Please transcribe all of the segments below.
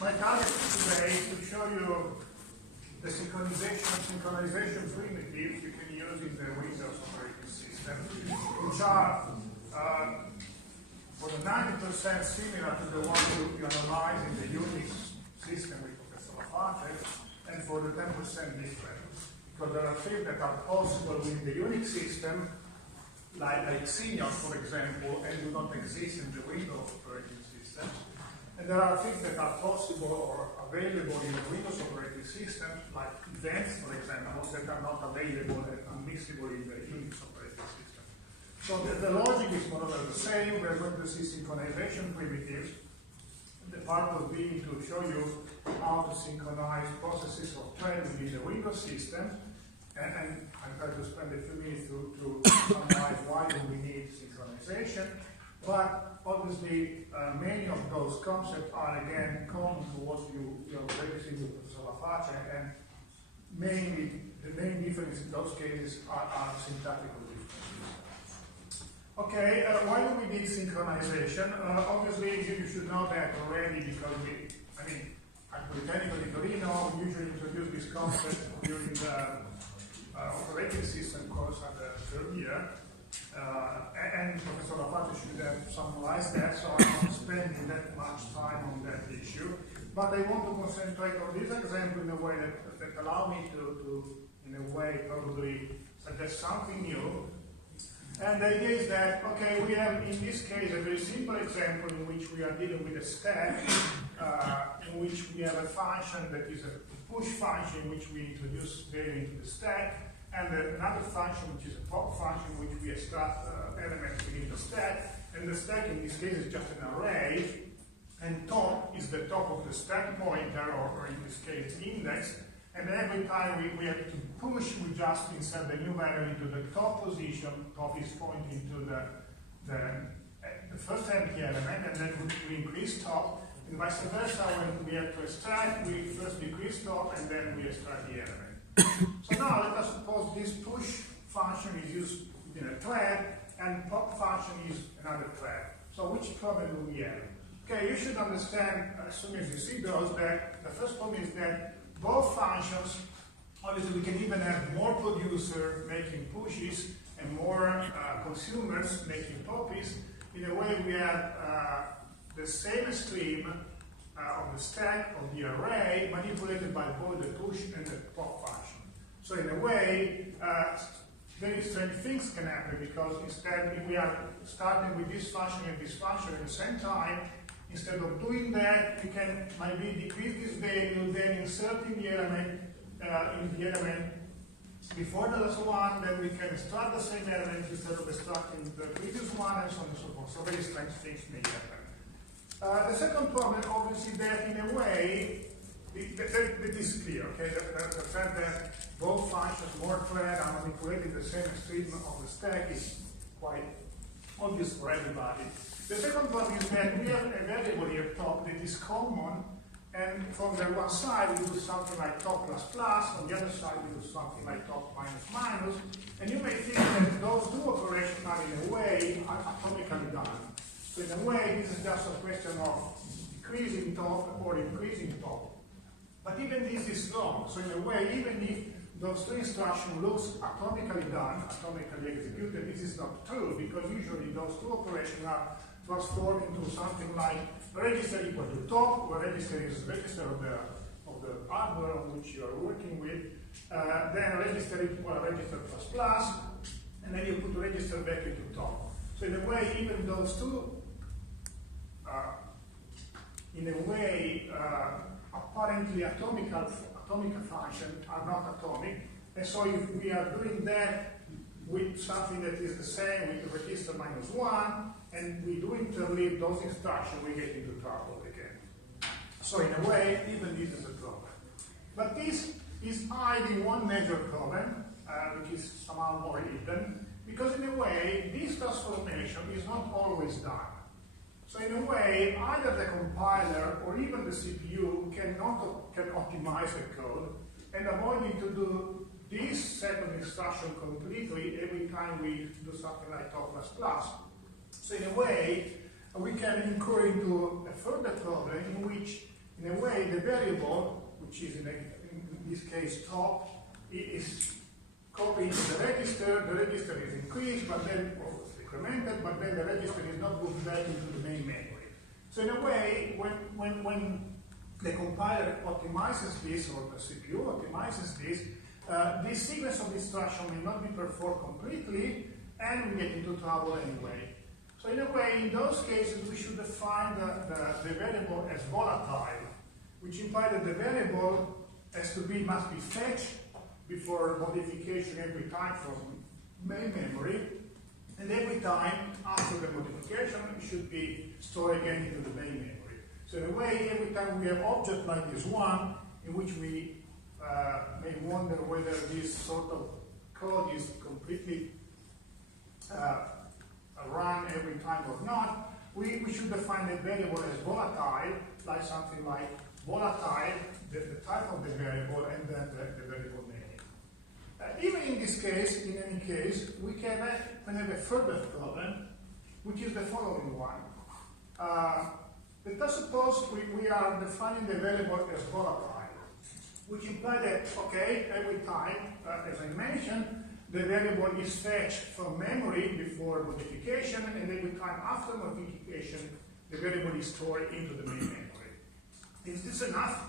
My target today is to show you the synchronization primitives you can use in the Windows operating system, which are for the 90% similar to the one you analyze in the Unix system with Professor Apache, and for the 10% different. Because there are things that are possible with the Unix system, like Xenion, for example, and do not exist in the Windows operating system. And there are things that are possible or available in the Windows operating system, like events, for example, that are not available and unmissable in the Unix operating system. So the logic is more or less the same. We're going to see synchronization primitives. The part will be to show you how to synchronize processes or threads within the Windows system. And I'm going to spend a few minutes to summarize why do we need synchronization. But obviously, many of those concepts are again common to what you already seen with Professor Apache, and mainly the main difference in those cases are syntactical differences. Okay, why do we need synchronization? Obviously, you should know that already because Britannico di Torino usually introduce this concept during the operating system course at the third year. And Professor Apache should have summarized that, so I'm not spending that much time on that issue. But I want to concentrate on this example in a way that allow me to, in a way, probably suggest something new. And the idea is that, okay, we have in this case a very simple example in which we are dealing with a stack, in which we have a function that is a push function in which we introduce value into the stack, and another function which is a pop function in which we extract elements within the stack. And the stack in this case is just an array, and top is the top of the stack pointer, or in this case index. And every time we have to push, we just insert the new value into the top position. Top is pointing to the first empty element, and then we increase top. And vice versa, when we have to extract, we first decrease top, and then we extract the element. So now let us suppose this push function is used within a thread, and pop function is another thread. So which problem do we have? Okay, you should understand as soon as you see those that the first problem is that both functions, obviously we can even have more producers making pushes and more consumers making poppies. In a way we have the same stream of the stack of the array manipulated by both the push and the pop function. So in a way, very strange things can happen, because instead if we are starting with this function and this function at the same time, instead of doing that, we can maybe decrease this value, then inserting the element before the last one, then we can extract the same element instead of extracting the previous one, and so on and so forth. So very strange things may happen. The second problem, obviously, that in a way, that is clear, okay? The fact that both functions, more thread, are manipulating the same stream of the stack is quite obvious for everybody. The second problem is that we have a variable here, top, that is common, and from the one side we do something like top plus plus, on the other side we do something like top minus minus, and you may think that those two operations are in a way atomically done. So in a way this is just a question of decreasing top or increasing top. But even this is wrong. So in a way, even if those two instructions looks atomically done, atomically executed, this is not true, because usually those two operations are transformed into something like register equal to top, where register is register of the hardware on which you are working with, then register equal register plus plus, and then you put register back into top. So in a way, even those two, apparently atomic functions are not atomic, and so if we are doing that with something that is the same with register minus 1, and we do interleave those instructions, we get into trouble again. So in a way, even this is a problem. But this is hiding one major problem, which is somehow more hidden, because in a way, this transformation is not always done. So in a way, either the compiler or even the CPU can optimize the code and avoiding to do this set of instruction completely every time we do something like top plus plus. So in a way, we can incur into a further problem in which in a way, the variable, which is in this case top, is copied to the register is increased, but then incremented, but then the register is not moved back into the main memory. So in a way, when the compiler optimizes this, or the CPU optimizes this sequence of instruction may not be performed completely, and we get into trouble anyway. So in a way, in those cases, we should define the variable as volatile, which implies that the variable must be fetched before modification every time from main memory, and every time after the modification it should be stored again into the main memory. So in a way, every time we have object like this one, in which we may wonder whether this sort of code is completely run every time or not, we should define the variable as volatile, like something like volatile, the type of the variable, and then the variable name. Even in this case, in any case, we can have a further problem, which is the following one. Let us suppose we are defining the variable as volatile, which implies that, okay, every time, as I mentioned, the variable is fetched from memory before modification, and every time after modification, the variable is stored into the main memory. Is this enough?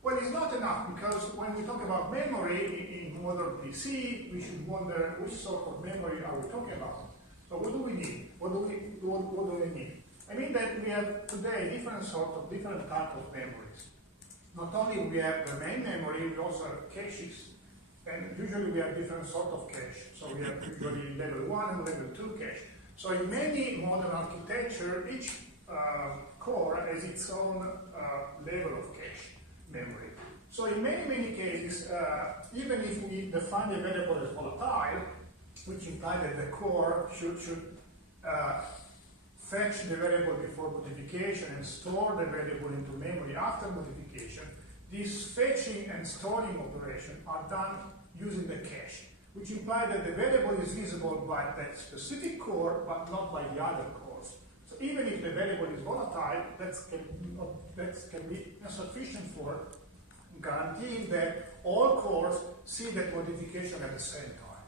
Well, it's not enough, because when we talk about memory in modern PC, we should wonder which sort of memory are we talking about. So what do we need? What do we need? I mean that we have today different types of memories. Not only we have the main memory, we also have caches. And usually we have different sort of cache. So we have usually level 1 and level 2 cache. So in many modern architecture, each core has its own level of cache memory. So in many cases, even if we define the variable as volatile, which implies that the core should fetch the variable before modification and store the variable into memory after modification, these fetching and storing operations are done using the cache, which implies that the variable is visible by that specific core, but not by the other cores. So even if the variable is volatile, that can be insufficient for guaranteeing that all cores see that modification at the same time.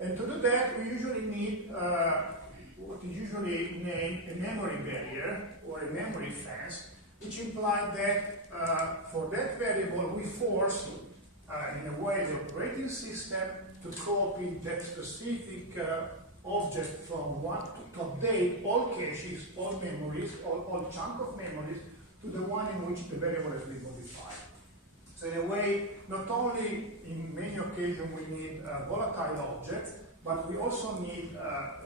And to do that, we usually need what is usually named a memory barrier or a memory fence, which implies that for that variable we force, in a way, the operating system to copy that specific object from one to update all caches, all memories, all chunk of memories to the one in which the variable has been modified. So in a way, not only in many occasions we need volatile objects, but we also need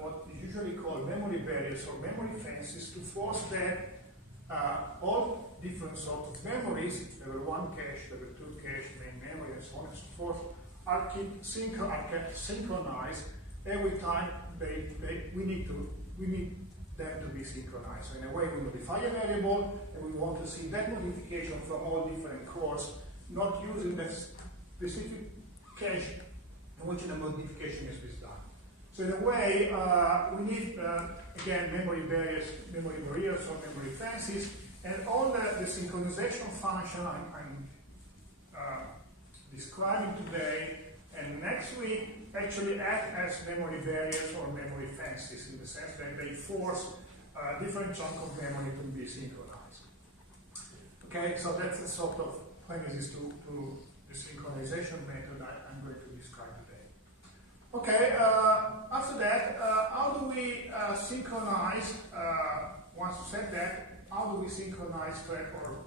what is usually called memory barriers or memory fences to force that all different sorts of memories, level 1 cache, level 2 cache, main memory, and so on and so forth, are kept synchronized every time we need them to be synchronized. So in a way, we modify a variable, and we want to see that modification from all different cores, not using the specific cache in which the modification is done. So in a way, we need, again, memory barriers or memory fences, and all the synchronization function I'm describing today and next week actually act as memory barriers or memory fences in the sense that they force different chunks of memory to be synchronized. Okay, so that's the sort of premises to the synchronization method I'm going to describe today. Okay, after that, how do we synchronize, once you said that, how do we synchronize thread or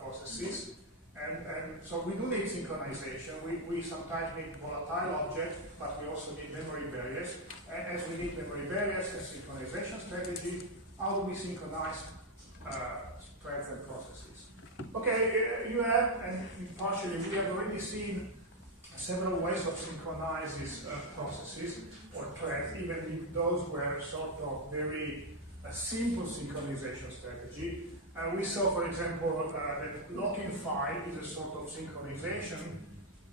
processes? And so we do need synchronization. We sometimes need volatile objects, but we also need memory barriers. And as we need memory barriers and synchronization strategy, how do we synchronize threads and processes? Okay, you have, and partially we have already seen several ways of synchronize these processes or threads, even if those were sort of very simple synchronization strategy. We saw, for example, that locking file is a sort of synchronization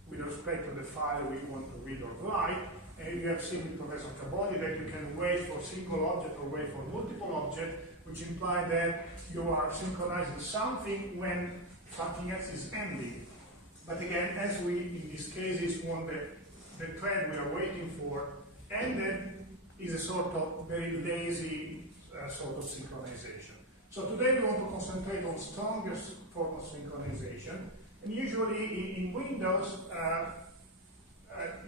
with respect to the file we want to read or write. And you have seen with Professor Caboli that you can wait for single object or wait for multiple objects, which implies that you are synchronizing something when something else is ending. But again, as we, in these cases, want the thread we are waiting for ended, is a sort of very lazy sort of synchronization. So today we want to concentrate on strongest form of synchronization. And usually in Windows,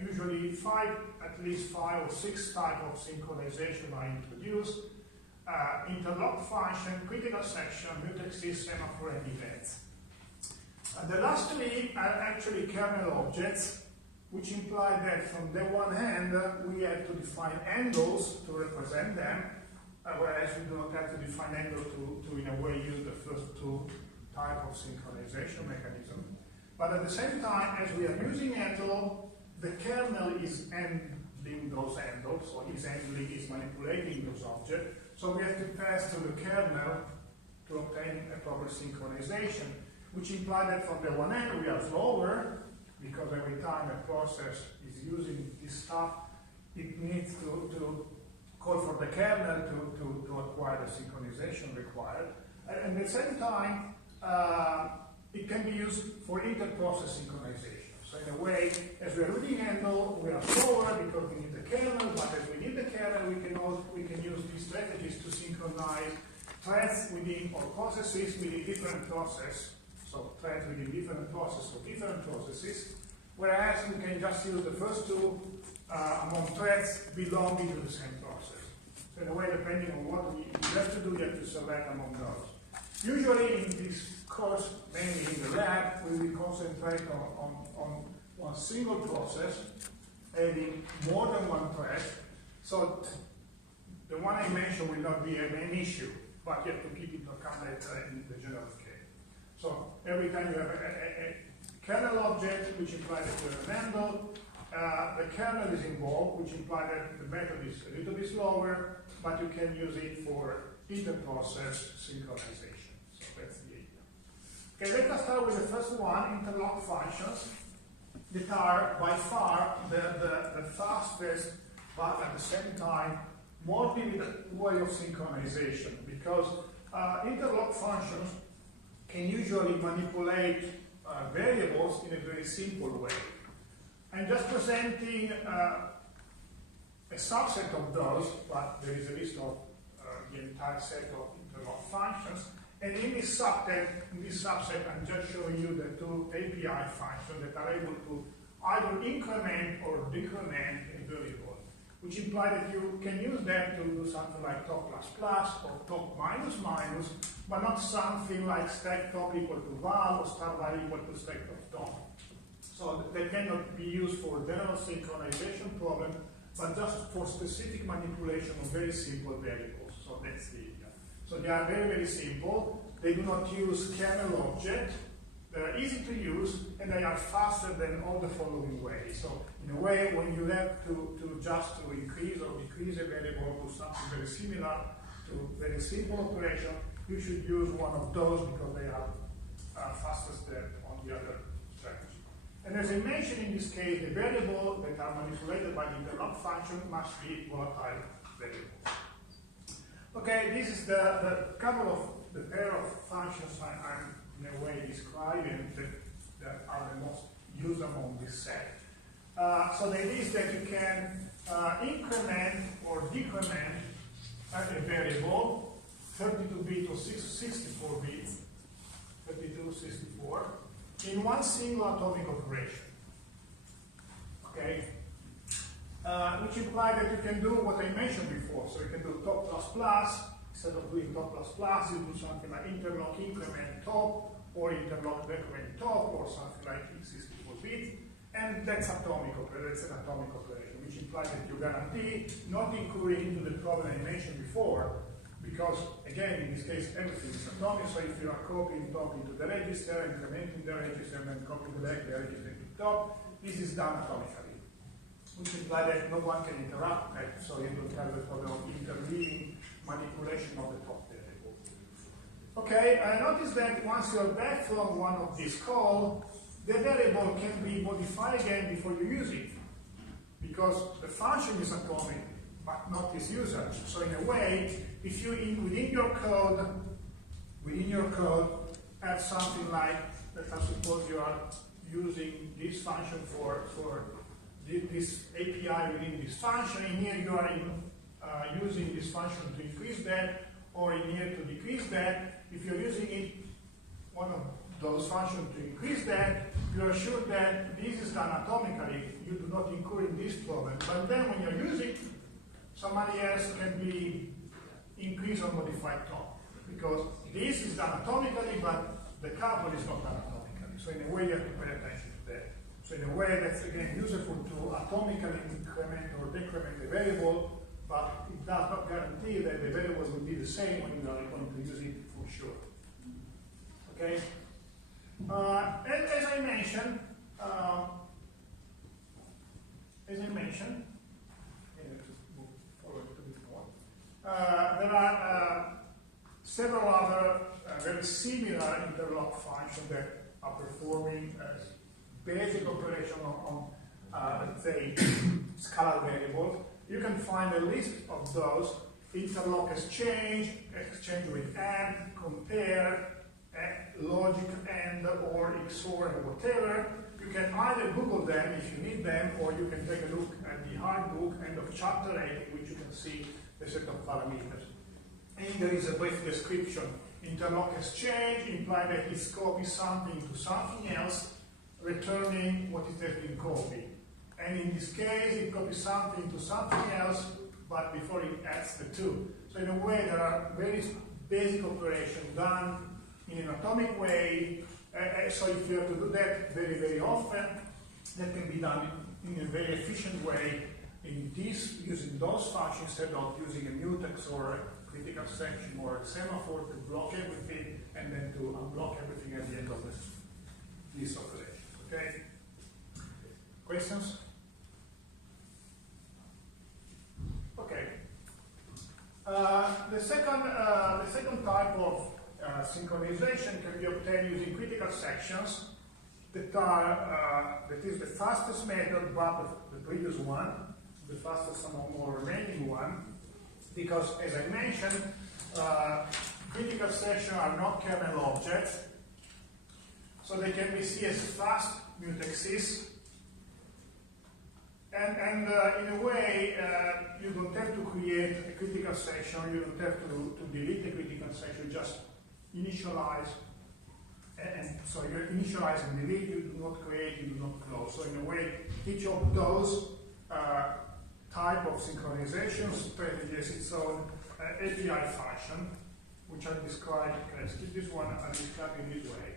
usually at least 5 or 6 types of synchronization are introduced. Interlock function, critical section, mutex system, semaphore, and events. The last 3 are actually kernel objects, which imply that from the one hand we have to define angles to represent them, whereas we do not have to define angles to in a way use the first 2 types of synchronization mechanism. But at the same time, as we are using handle, the kernel is handling those handles, so is manipulating those objects. So we have to pass through the kernel to obtain a proper synchronization, which implies that from the one hand we are slower, because every time a process is using this stuff, it needs to call for the kernel to acquire the synchronization required. And at the same time, it can be used for inter-process synchronization. So in a way, as we are reading handle, we are slower because we need the kernel, but as we need the kernel, we can use these strategies to synchronize threads within or processes within different processes. So threads within different processes or different processes, whereas we can just use the first 2 among threads belonging to the same process. So in a way, depending on what we have to do, you have to select among those. Usually in this course, mainly in the lab, we will concentrate on one single process, having more than one thread. So the one I mentioned will not be a main issue, but you have to keep into account that in the general case. So every time you have a kernel object, which implies that you have an handle, the kernel is involved, which implies that the method is a little bit slower, but you can use it for inter-process synchronization. So that's the idea. Okay, let us start with the first one, interlock functions, that are by far the fastest, but at the same time, more limited way of synchronization, because interlock functions can usually manipulate variables in a very simple way. I'm just presenting a subset of those, but there is a list of the entire set of interlock functions. And in this subset, I'm just showing you the 2 API functions that are able to either increment or decrement a variable, which implies that you can use them to do something like top plus plus or top minus minus, but not something like stack top equal to val or star val equal to stack of top. So they cannot be used for general synchronization problem, but just for specific manipulation of very simple variables. So that's the idea. So they are very, very simple. They do not use kernel object. They are easy to use, and they are faster than all the following ways. So in a way, when you have to increase or decrease a variable to something very similar to very simple operation, you should use one of those because they are fastest than on the other strategy. And as I mentioned in this case, the variable that are manipulated by the interlock function must be volatile variables. Okay, this is the pair of functions I'm in a way describing that are the most used among this set. So the idea is that you can increment or decrement a variable, 32-bit or 64-bit, 32, 64, in one single atomic operation. Okay? Which implies that you can do what I mentioned before. So you can do top plus plus. Instead of doing top plus plus, you do something like interlock increment top, or interlock decrement top, or something like x64-bit. And that's atomic operation. That's an atomic operation, which implies that you guarantee not incurring into the problem I mentioned before, because again, in this case, everything is atomic. So if you are copying top into the register, incrementing the register, and then copying the register into top, this is done atomically, which implies that no one can interrupt that, so you don't have the problem of intervening manipulation of the top variable. Okay, I notice that once you are back from one of these calls, the variable can be modified again before you use it, because the function is atomic, but not this usage. So in a way, if you within your code have something like, let's suppose you are using this function for this API within this function, in here you are using this function to increase that, or in here to decrease that. If you're using it, one of those functions to increase that, you are sure that this is done atomically. You do not incur in this problem. But then when you're using, somebody else can be increased or modified top, because this is done atomically, but the carbon is not done atomically. So in a way, you have to pay attention to that. So in a way, that's again useful to atomically increment or decrement the variable, but it does not guarantee that the variable will be the same when you are going to use it for sure. Okay? And as I mentioned, there are several other very similar interlock functions that are performing basic operation on let's say, scalar variables. You can find a list of those: interlock exchange, exchange with AND, compare, logic AND, or XOR, and whatever. You can either Google them if you need them, or you can take a look at the hard book, end of chapter 8, in which you can see the set of parameters. And there is a brief description. Interlock exchange implies that it copies something to something else, returning what it has been copied. And in this case, it copies something to something else, but before it adds the two. So in a way, there are very basic operations done in an atomic way. So if you have to do that very, very often, that can be done in a very efficient way using those functions instead of using a mutex or a critical section or a semaphore to block everything and then to unblock everything at the end of this operation. Okay? Questions? Okay. The second type of synchronization can be obtained using critical sections that is the fastest method, but the previous one, the fastest and more remaining one, because as I mentioned, critical sections are not kernel objects, so they can be seen as fast mutexes. And in a way, you don't have to create a critical section, you don't have to delete the critical section, you just initialize. And so you initialize and delete, you do not create, you do not close. So in a way, each of those type of synchronization strategy has its own API function, which I described, this one I described in this way.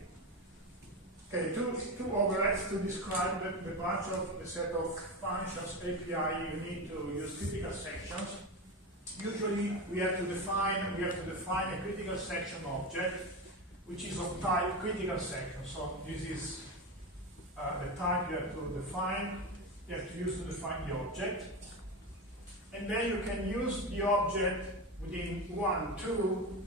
Okay, two overheads to describe the bunch of the set of functions API you need to use critical sections. Usually we have to define a critical section object which is of type critical section. So this is the type you have to define. You have to use to define the object, and then you can use the object within 1, 2,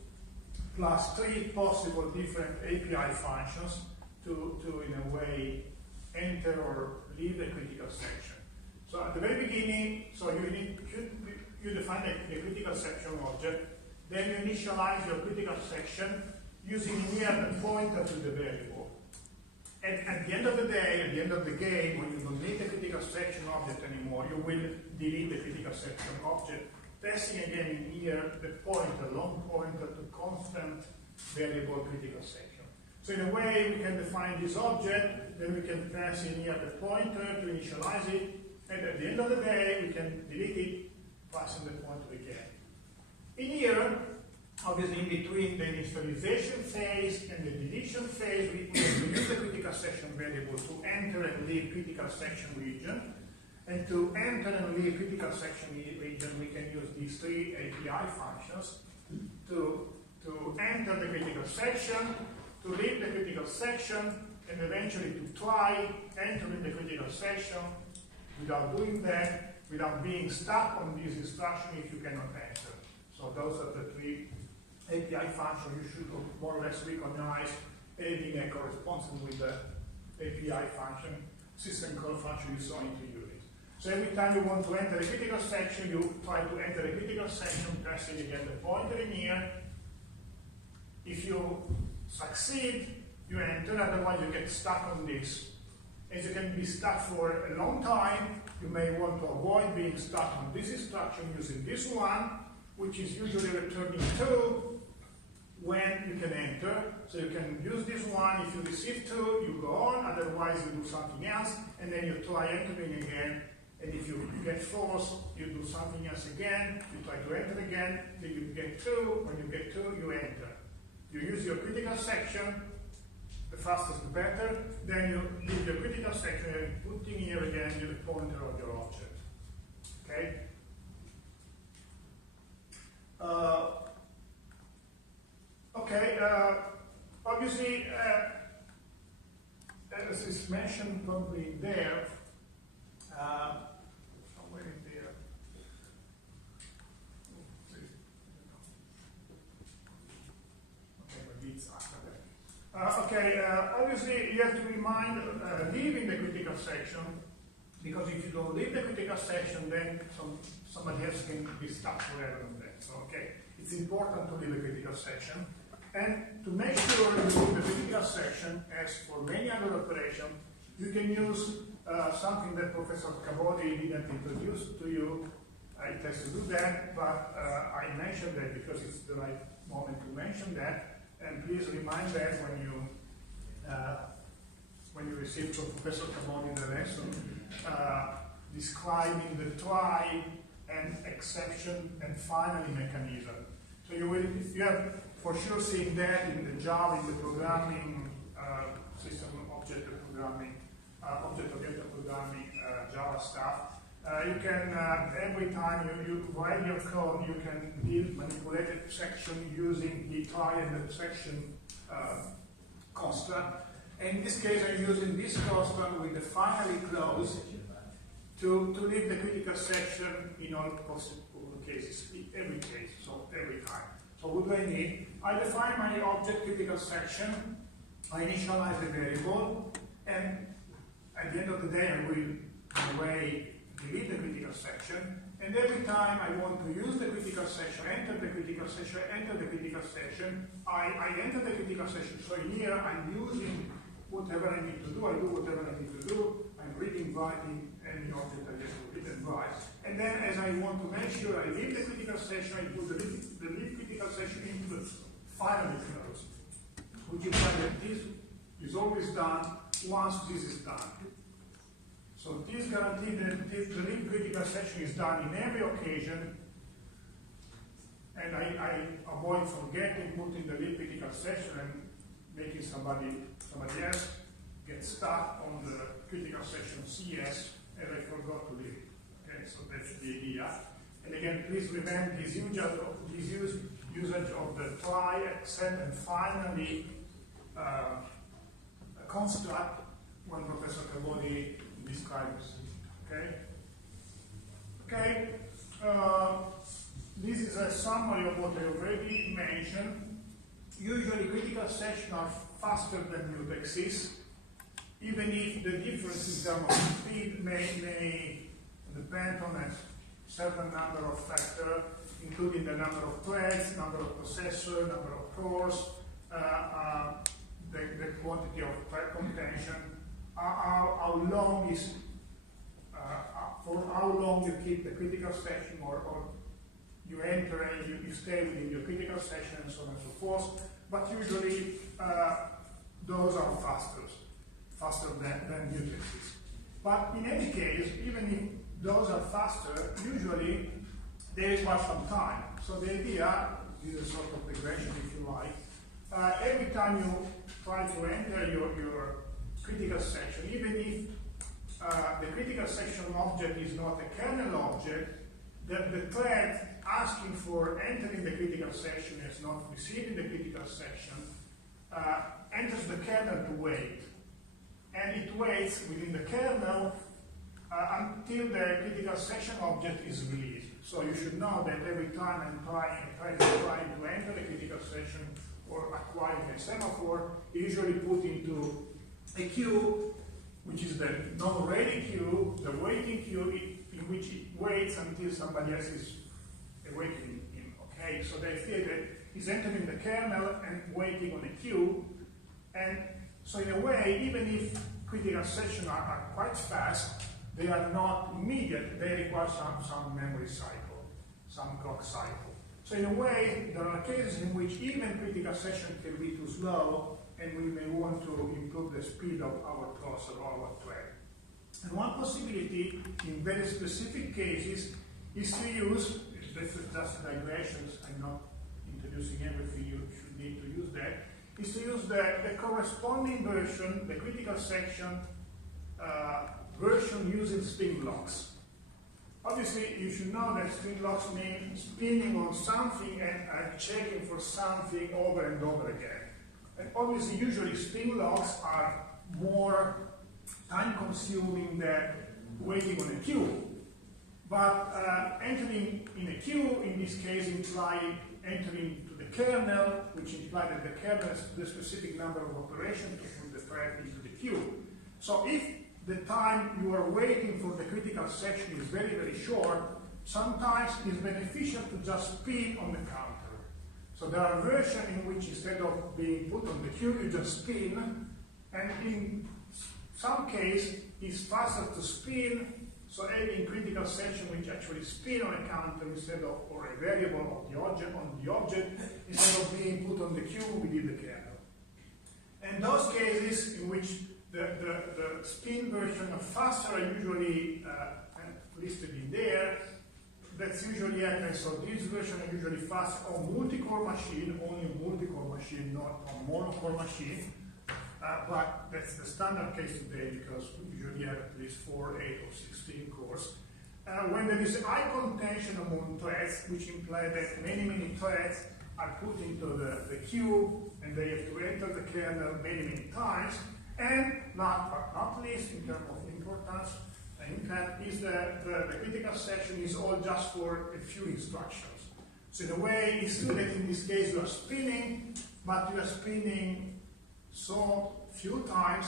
plus 3 possible different API functions to in a way enter or leave the critical section. So at the very beginning, so you define the critical section object, then you initialize your critical section using here the pointer to the variable. And at the end of the day, at the end of the game, when you don't need the critical section object anymore, you will delete the critical section object, passing again in here the pointer, long pointer to constant variable critical section. So in a way, we can define this object, then we can pass in here the pointer to initialize it, and at the end of the day, we can delete it, passing the pointer again. In here, obviously in between the initialization phase and the deletion phase, we use the critical section variable to enter and leave critical section region. And to enter and leave critical section region, we can use these 3 API functions to enter the critical section, to leave the critical section, and eventually to try entering the critical section without doing that, without being stuck on this instruction if you cannot enter. So those are the 3 API functions you should more or less recognize adding a correspondence with the API function, system call function you saw into unit. So every time you want to enter a critical section, you try to enter a critical section, pressing again the pointer in here. If you succeed, you enter, otherwise you get stuck on this. As you can be stuck for a long time, you may want to avoid being stuck on this instruction using this one, which is usually returning 2 when you can enter. So you can use this one. If you receive 2, you go on, otherwise you do something else, and then you try entering again. And if you get false, you do something else again, you try to enter again, then you get 2. When you get 2, you enter. You use your critical section, the faster the better, then you leave your critical section and put in here again the pointer of your object. Okay? Obviously, as is mentioned probably there, somewhere in there. Okay, but it's after that. Obviously you have to remind leaving the critical section, because if you don't leave the critical section, then somebody else can be stuck forever on that. So it's important to leave the critical section. And to make sure you leave the critical section, as for many other operations, you can use something that Professor Cavodi didn't introduce to you. It has to do that, but I mentioned that because it's the right moment to mention that. And please remind that when you receive from Professor Cavodi the lesson, describing the try and exception and finally mechanism. So you have for sure seen that in the Java, in the programming, system-object programming, object-oriented programming, Java stuff. You can, every time you write your code, you can build manipulated section using the try and exception construct. And in this case, I'm using this construct with the finally close to leave the critical section in all possible cases, in every case, so every time. So what do I need? I define my object critical section, I initialize the variable, and at the end of the day, I will, in a way, delete the critical section, and every time I want to use the critical section, enter the critical section, enter the critical section, I enter the critical section. So here I'm using whatever I need to do, I do whatever I need to do, I'm reading, writing any object I get to read and write. And then as I want to make sure I leave the critical section, I put the leave critical section into the finally close, which implies that this is always done once this is done. So this guarantees that the leave critical section is done in every occasion, and I avoid forgetting putting the leave critical section and making somebody else get stuck on the critical section CS, and I forgot to leave it. Okay, so that's the idea. And again, please remember this usage of the try, except, and finally construct when Professor Cavodi describes it. Okay. This is a summary of what I already mentioned. Usually, critical sections are faster than mutexes, even if the difference in terms of speed may depend on a certain number of factors, including the number of threads, number of processors, number of cores, the quantity of thread contention, how long is for how long you keep the critical section, or you enter and you stay within your critical section, and so on and so forth. But usually those are faster than mutexes. But in any case, even if those are faster, usually they require some time. So the idea, this is a sort of regression if you like, every time you try to enter your critical section, even if the critical section object is not a kernel object, the thread asking for entering the critical section is not receiving the critical section, enters the kernel to wait. And it waits within the kernel until the critical section object is released. So you should know that every time I'm trying to enter the critical section or acquiring a semaphore, usually put into a queue which is the non-ready queue, the waiting queue in which it waits until somebody else is awakening him. Okay, so the idea that he's entering the kernel and waiting on a queue, and so in a way, even if critical sections are quite fast, they are not immediate. They require some memory cycle, some clock cycle. So in a way, there are cases in which even critical section can be too slow, and we may want to improve the speed of our processor or our thread. And one possibility in very specific cases is to use, this is just digressions, I'm not introducing everything, you should need to use that, is to use the corresponding version, the critical section version using spin locks. Obviously, you should know that spin locks mean spinning on something and checking for something over and over again. And obviously, usually spin locks are more time-consuming than waiting on a queue. But entering in a queue, in this case, implies entering to the kernel, which implies that the kernel has the specific number of operations to put the thread into the queue. So if the time you are waiting for the critical section is very, very short, sometimes it's beneficial to just spin on the counter. So there are versions in which instead of being put on the queue, you just spin, and in some case, it's faster to spin, so having critical section which actually spin on a counter instead of, or a variable of the object, instead of being put on the queue within the kernel. And those cases in which the spin version of faster are usually listed in there. That's usually happens. So these versions are usually fast on multi-core machine, only on multi-core machine, not on mono-core machine. But that's the standard case today because we usually have at least 4, 8, or 16 cores. When there is high contention among threads, which implies that many threads are put into the queue and they have to enter the kernel many times. And last but not least, in terms of importance, impact is the critical section is all just for a few instructions. So in a way, it's true that in this case you are spinning, but you are spinning so few times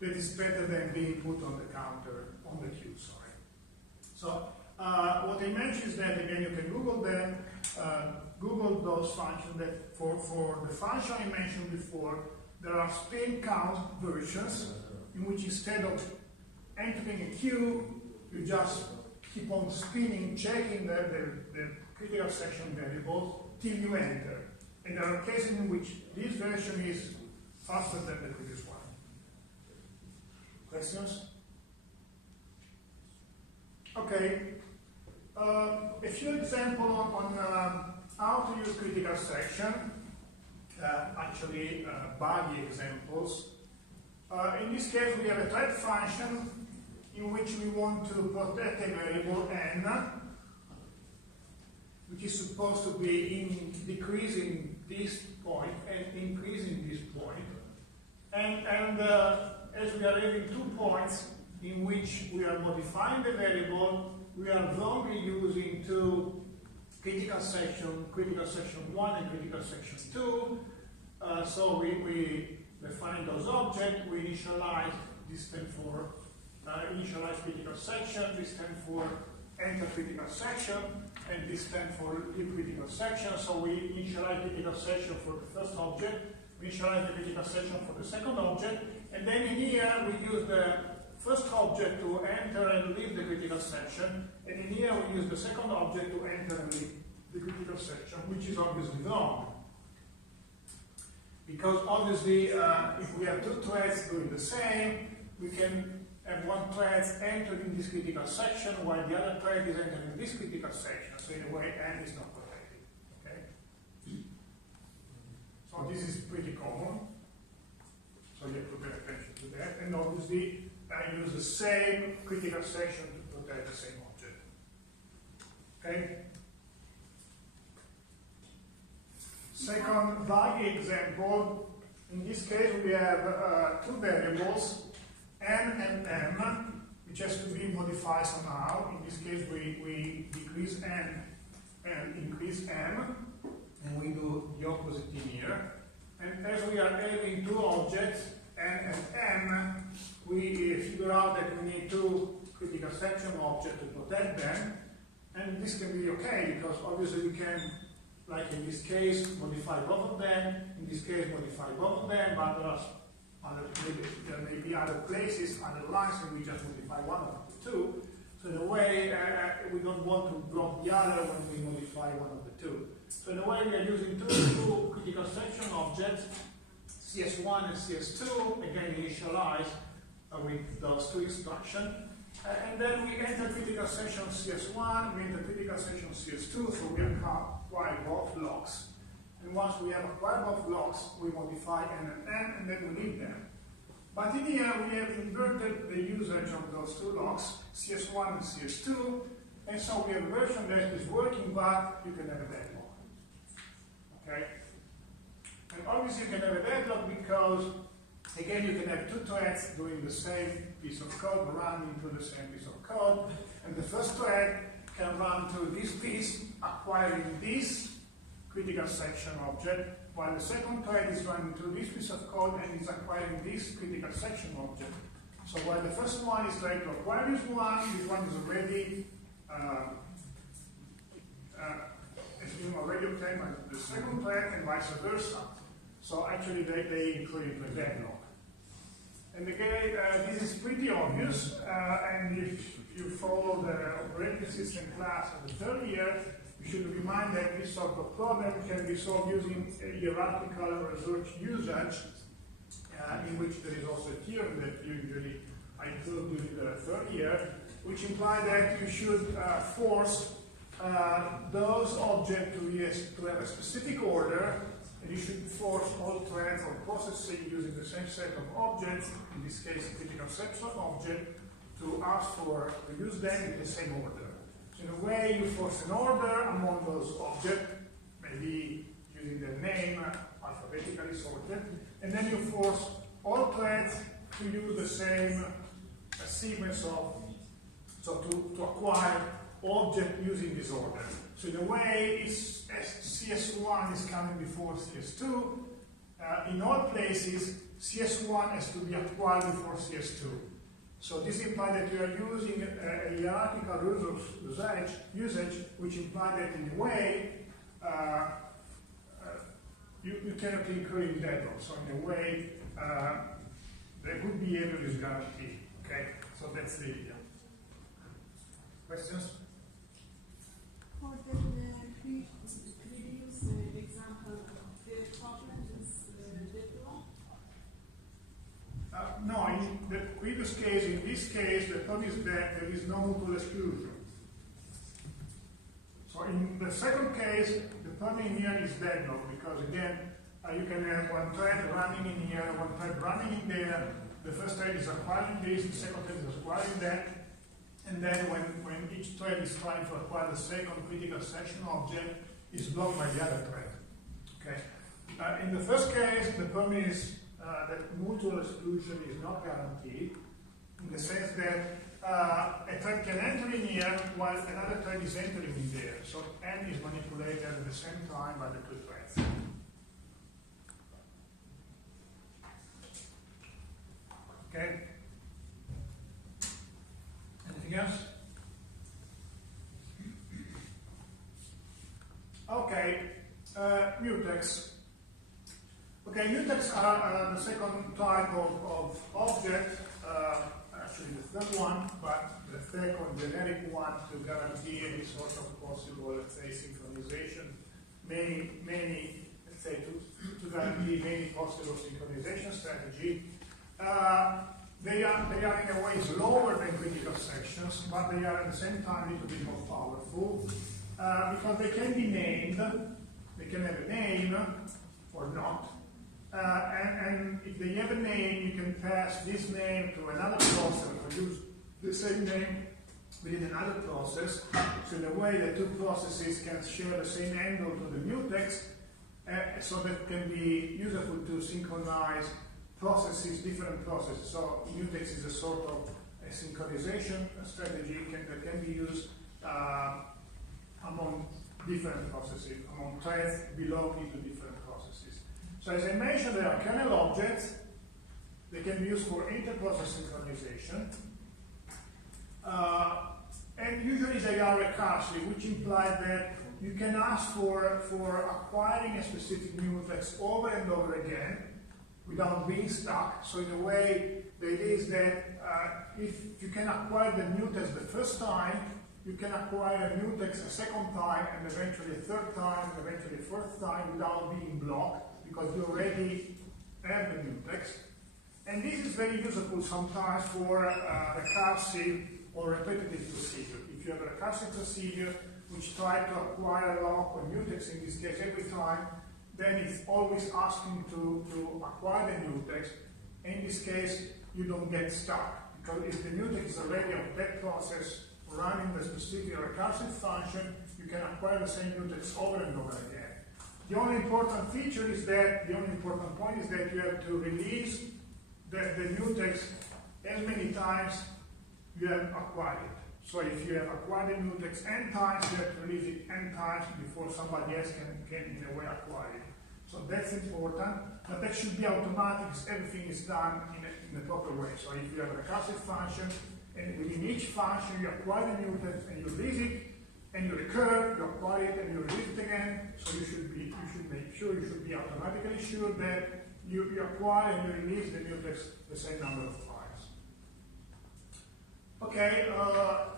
that it's better than being put on the counter, on the queue, sorry. So what I mentioned is that, again, you can Google them, Google those functions that for the function I mentioned before, there are spin count versions in which instead of entering a queue, you just keep on spinning, checking the critical section variables till you enter. And there are cases in which this version is faster than the previous one. Questions? Okay. A few examples on how to use critical section. Actually, buggy examples. In this case, we have a thread function in which we want to protect a variable n, which is supposed to be decreasing this point and increasing this point. And as we are having 2 points in which we are modifying the variable, we are wrongly using 2 critical section 1 and critical section 2. So we define those objects, we initialize, this stands for initialize critical section, this stands for enter critical section, and this stands for leave critical section. So we initialize critical section for the first object, we initialize the critical section for the second object, and then in here we use the first object to enter and leave the critical section, and in here we use the second object to enter and leave the critical section, which is obviously wrong. Because obviously, if we have 2 threads doing the same, we can have one thread entering this critical section while the other thread is entering this critical section. So in a way, n is not protected. Okay? So this is pretty common. So you have to pay attention to that. And obviously, I use the same critical section to protect the same object. Okay? Second buggy example, in this case we have 2 variables, n and m, which has to be modified somehow. In this case we decrease n and increase m, and we do the opposite in here. And as we are having 2 objects, N and M, we figure out that we need two critical section objects to protect them, and this can be okay because obviously we can, like in this case, modify both of them, in this case modify both of them, but there may be other places, other lines, and we just modify one of the two. So in a way, we don't want to block the other when we modify one of the two. So in a way, we are using two critical section objects, CS1 and CS2, again initialized with those two instructions. And then we enter critical section CS1, we enter critical section CS2, so we acquire both blocks. And once we have acquired both blocks, we modify N and N, and then we leave them. But in here, we have inverted the usage of those two locks, CS1 and CS2, and so we have a version that is working, but you can have a deadlock. Okay? And obviously you can have a deadlock because, again, you can have two threads doing the same piece of code, running to the same piece of code, and the first thread can run to this piece, acquiring this critical section object, while the second thread is running to this piece of code and is acquiring this critical section object. So while the first one is trying to acquire this one is already obtained by the second thread, and vice versa. So actually they include into a deadlock. And again, this is pretty obvious, and if you follow the operating system class of the third year, you should remind that this sort of problem can be solved using a hierarchical research usage, in which there is also a theorem that usually I include during the third year, which implies that you should force those objects to have a specific order, and you should force all threads or processing using the same set of objects, in this case a critical section object, to ask for to use them in the same order. In a way, you force an order among those objects, maybe using their name, alphabetically sorted, and then you force all threads to use the same sequence of, so to acquire object using this order. So in a way, as CS1 is coming before CS2, in all places, CS1 has to be acquired before CS2. So this implies that you are using a hierarchical usage, which implies that in a way you cannot include in deadlock. So in a way, the good behavior is guaranteed. Okay, so that's the idea. Questions? For the previous example, the problem is deadlock. No, in the previous case, in this case, the problem is that there is no mutual exclusion. So in the second case, the problem here is deadlock, because again, you can have one thread running in here, one thread running in there. The first thread is acquiring this, the second thread is acquiring that, and then when each thread is trying to acquire the second critical section object, it's blocked by the other thread. Okay. In the first case, the problem is that mutual exclusion is not guaranteed, in the sense that a thread can enter in here while another thread is entering in there. So N is manipulated at the same time by the two threads. Okay? Anything else? Okay, mutex. Okay, mutex are the second type of object, actually the third one, but the second generic one to guarantee any sort of possible, let's say, synchronization, many, let's say, to guarantee many possible synchronization strategy. They are in a way slower than critical sections, but they are at the same time a little bit more powerful, because they can be named, they can have a name or not. And if they have a name, you can pass this name to another process or use the same name within another process. So in a way, the two processes can share the same handle to the mutex, so that can be useful to synchronize processes, different processes. So mutex is a sort of a synchronization strategy that can be used among different processes, among threads belonging to different processes. So as I mentioned, there are kernel objects, They can be used for inter-process synchronization. And usually they are recursive, which implies that you can ask for acquiring a specific mutex over and over again without being stuck. So in a way, the idea is that if you can acquire the mutex the first time, you can acquire a mutex a second time, and eventually a third time, and eventually a fourth time without being blocked, because you already have the mutex. And this is very useful sometimes for recursive or repetitive procedure. If you have a recursive procedure which tries to acquire a lock or mutex, in this case every time, then it's always asking to acquire the mutex. In this case, you don't get stuck, because if the mutex is already on that process running the specific recursive function, you can acquire the same mutex over and over again. The only important feature is that, the only important point is that you have to release the mutex as many times you have acquired it. So if you have acquired the mutex n times, you have to release it n times before somebody else can in a way acquire it. So that's important, but that should be automatic, because everything is done in a proper way. So if you have a recursive function, and within each function you acquire the mutex and you release it, and you recur, you acquire it and you release it again. So you should make sure, you should be automatically sure that you acquire and you release the mutex the same number of times. Okay,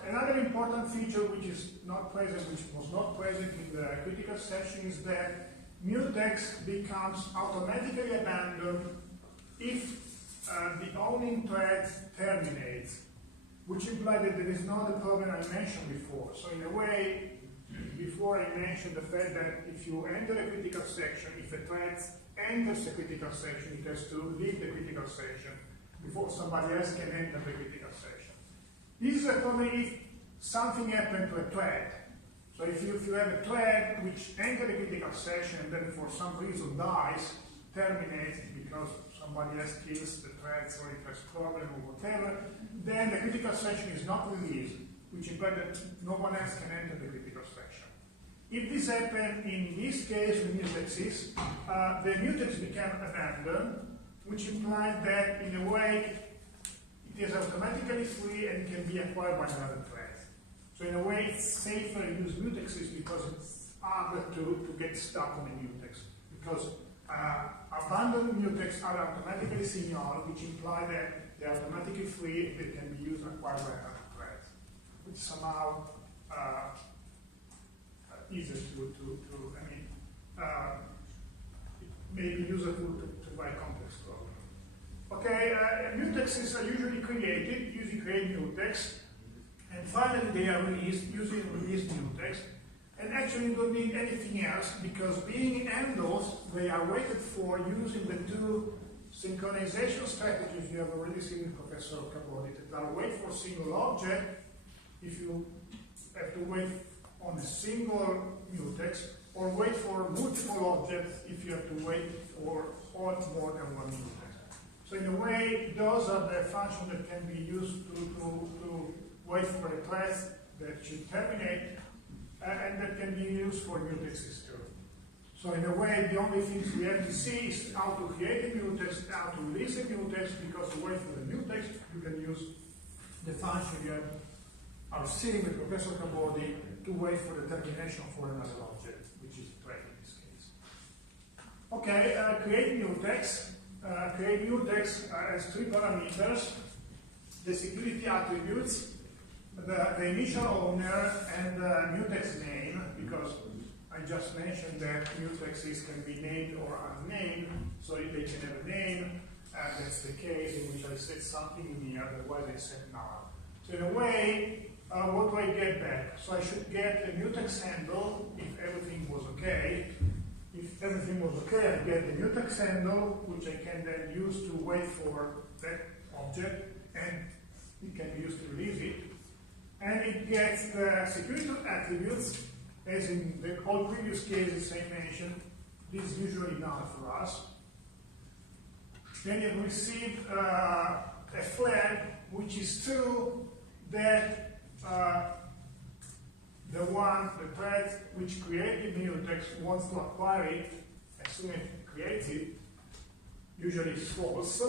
another important feature which is not present, which was not present in the critical section, is that mutex becomes automatically abandoned if the owning thread terminates, which implies that there is not the problem I mentioned before. So in a way, before I mentioned the fact that if you enter a critical section, if a thread enters the critical section, it has to leave the critical section before somebody else can enter the critical section. This is a problem if something happened to a thread. So if you have a thread which enters the critical section and then for some reason dies, terminates because somebody else kills the threads or it has a problem or whatever, then the critical section is not released, which implies that no one else can enter the critical section. If this happened in this case with mutexes, the mutex became abandoned, which implies that in a way it is automatically free and can be acquired by another thread. So in a way it's safer to use mutexes because it's harder to get stuck on a mutex. Because abandoned mutex are automatically signal, which imply that they are automatically free, they can be used and acquired by another thread, which somehow easier it may be useful to very complex problems. Okay, mutexes are usually created using create mutex, and finally they are released using release mutex. And actually you don't need anything else, because being handles, they are waited for using the two synchronization strategies you have already seen in Professor Cabodi, that are wait for single object if you have to wait on a single mutex, or wait for multiple objects if you have to wait for more than one mutex. So in a way, those are the functions that can be used to wait for a class that should terminate, and that can be used for mutexes too. So in a way, the only things we have to see is how to create a mutex, how to release a mutex, because to wait for the mutex, you can use the function you are seeing with Professor Cabodi to wait for the termination for another object, which is a thread in this case. Okay, create mutex. Create mutex has three parameters: the security attributes, the initial owner, and the mutex name, because I just mentioned that mutexes can be named or unnamed, so if they can have a name, that's the case in which I said something in here, otherwise I said null. So in a way, what do I get back? So I should get a mutex handle if everything was okay. If everything was okay, I get the mutex handle, which I can then use to wait for that object, and it can be used to release it. And it gets the security attributes, as in all previous cases I mentioned. This is usually null for us. Then it receives a flag, which is true that the thread which created mutex wants to acquire it as soon as it creates it. Usually it's false.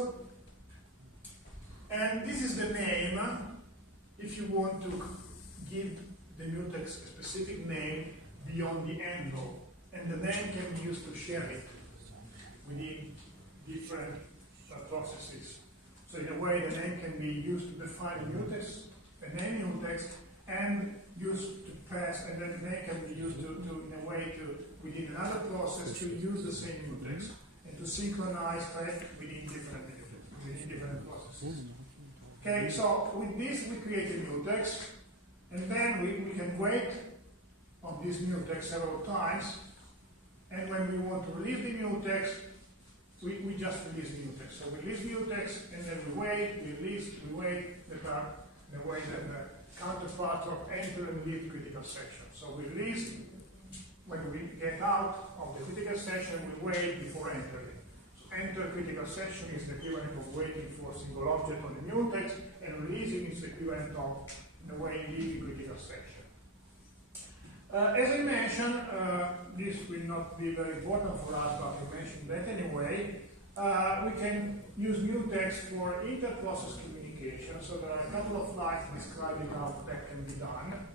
And this is the name. If you want to give the mutex a specific name beyond the handle, and the name can be used to share it within different processes. So in a way, the name can be used to define a mutex, a name mutex, and used to pass, and then the name can be used to in a way to within another process to use the same mutex and to synchronize within different processes. Okay, so with this we create a mutex, and then we can wait on this mutex several times, and when we want to release the mutex, we just release the mutex. So we release mutex, and then we wait, we wait, the way that the counterpart of enter and leave critical section. So we release, when we get out of the critical section, we wait before entering. So enter critical section is the equivalent of waiting for a single object on the mutex, and releasing is the equivalent of, in a way, leaving critical section. As I mentioned, this will not be very important for us, but I mentioned that anyway. We can use mutex for inter-process communication, so there are a couple of slides describing how that can be done.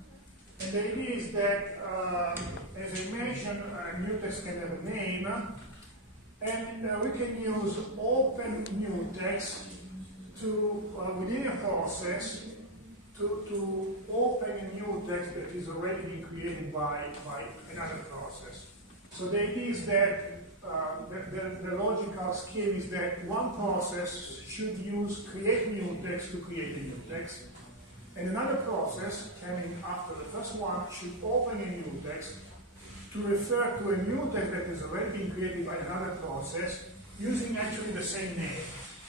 And the idea is that, as I mentioned, mutex can have a name, and we can use open mutex to, within a process, to open a mutex that is already been created by another process. So the idea is that the logical scheme is that one process should use create mutex to create a mutex, and another process coming after the first one should open a mutex to refer to a mutex that has already been created by another process using actually the same name.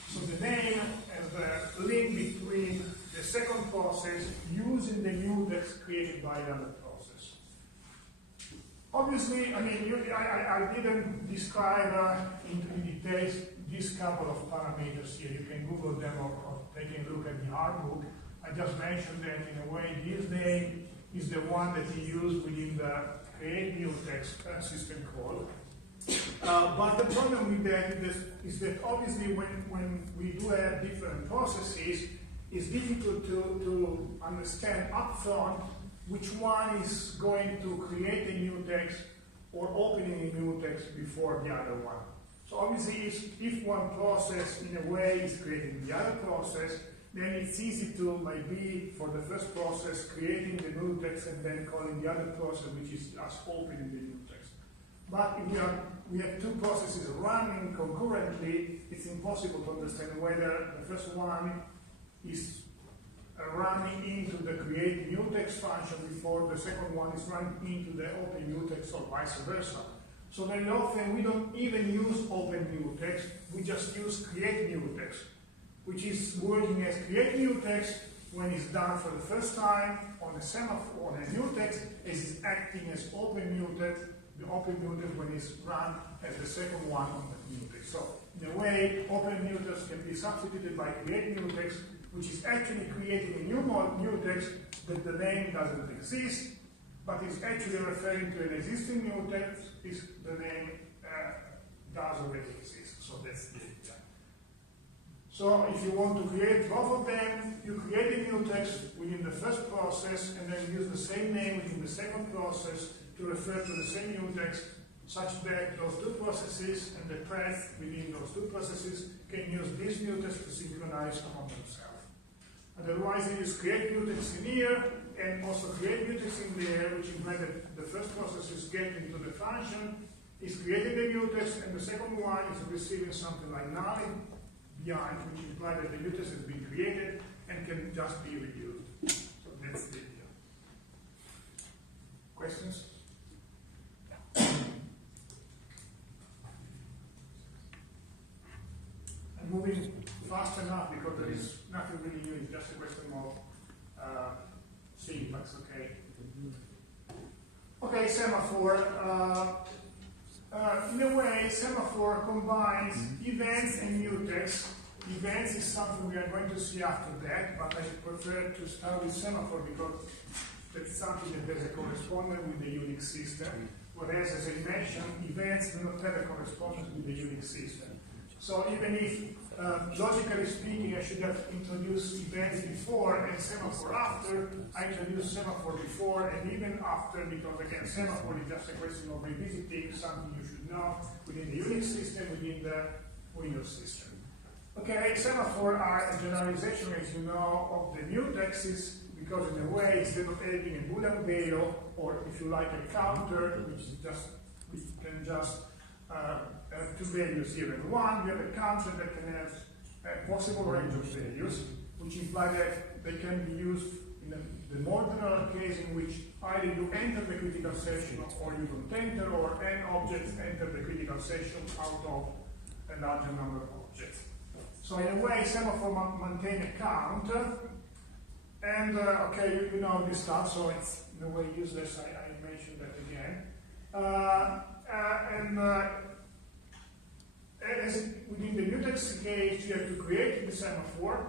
So the name as the link between the second process using the mutex created by another process. Obviously, I mean, I didn't describe in details this couple of parameters here. You can Google them or take a look at the hard book. I just mentioned that in a way this name is the one that he used within the create mutex system call. But the problem with that is that obviously when we do have different processes, it's difficult to understand upfront which one is going to create a mutex or opening a mutex before the other one. So obviously if one process in a way is creating the other process, then it's easy to maybe for the first process creating the mutex and then calling the other process which is us opening the mutex. But if we have two processes running concurrently, it's impossible to understand whether the first one is running into the create mutex function before the second one is running into the open mutex or vice versa. So very often we don't even use open mutex, we just use create mutex, which is working as create mutex when it's done for the first time on a semaphore on a mutex, as it's acting as open mutex, the open mutex when it's run as the second one on the mutex. So in a way, open mutex can be substituted by create mutex, which is actually creating a new mutex that the name doesn't exist, but is actually referring to an existing mutex if the name does already exist. So that's the idea. So if you want to create both of them, you create a mutex within the first process and then use the same name within the second process to refer to the same mutex, such that those two processes and the path within those two processes can use this mutex to synchronize among themselves. Otherwise, you use create mutex in here and also create mutex in there, which implies that the first process is getting to the function, is creating the mutex, and the second one is receiving something like null behind, which implies that the mutex has been created and can just be reused. So that's the idea. Questions? I'm moving fast enough because there is nothing really new, it's just a question of syntax, okay? Okay, semaphore. In a way, semaphore combines events and mutex. Events is something we are going to see after that, but I prefer to start with semaphore because that's something that has a correspondence with the Unix system. Whereas, as I mentioned, events do not have a correspondence with the Unix system. So even if logically speaking, I should have introduced events before and semaphore after. I introduced semaphore before and even after, because again, semaphore is just a question of revisiting something you should know within the Unix system, within the Windows system. Okay, semaphore are a generalization, as you know, of the mutexes, because in a way, instead of having a Boolean value, or if you like a counter, which is just, we can just have two values here and one, we have a counter that can have a possible range of values, which imply that they can be used in the more general case in which either you enter the critical section or you don't enter, or n objects enter the critical section out of a larger number of objects. So in a way, semaphore maintain a count, and okay, you know this stuff, so it's in a way useless, I mentioned that again. As within the mutex case, you have to create the semaphore.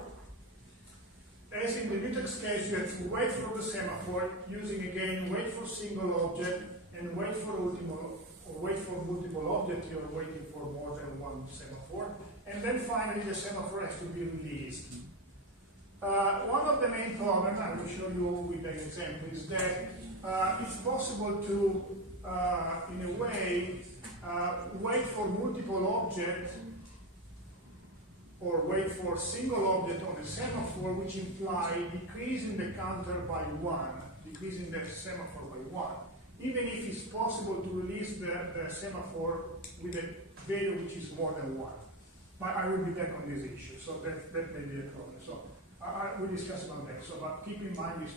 As in the mutex case, you have to wait for the semaphore, using again wait for single object and wait for multiple, or wait for multiple objects. You're waiting for more than one semaphore, and then finally the semaphore has to be released. One of the main problems, I will show you with an example, is that it's possible to, in a way, wait for multiple objects or wait for single object on a semaphore, which imply decreasing the counter by one, decreasing the semaphore by one, even if it's possible to release the semaphore with a value which is more than one. But I will be back on this issue, so that may be a problem. So I will discuss about that. So, but keep in mind this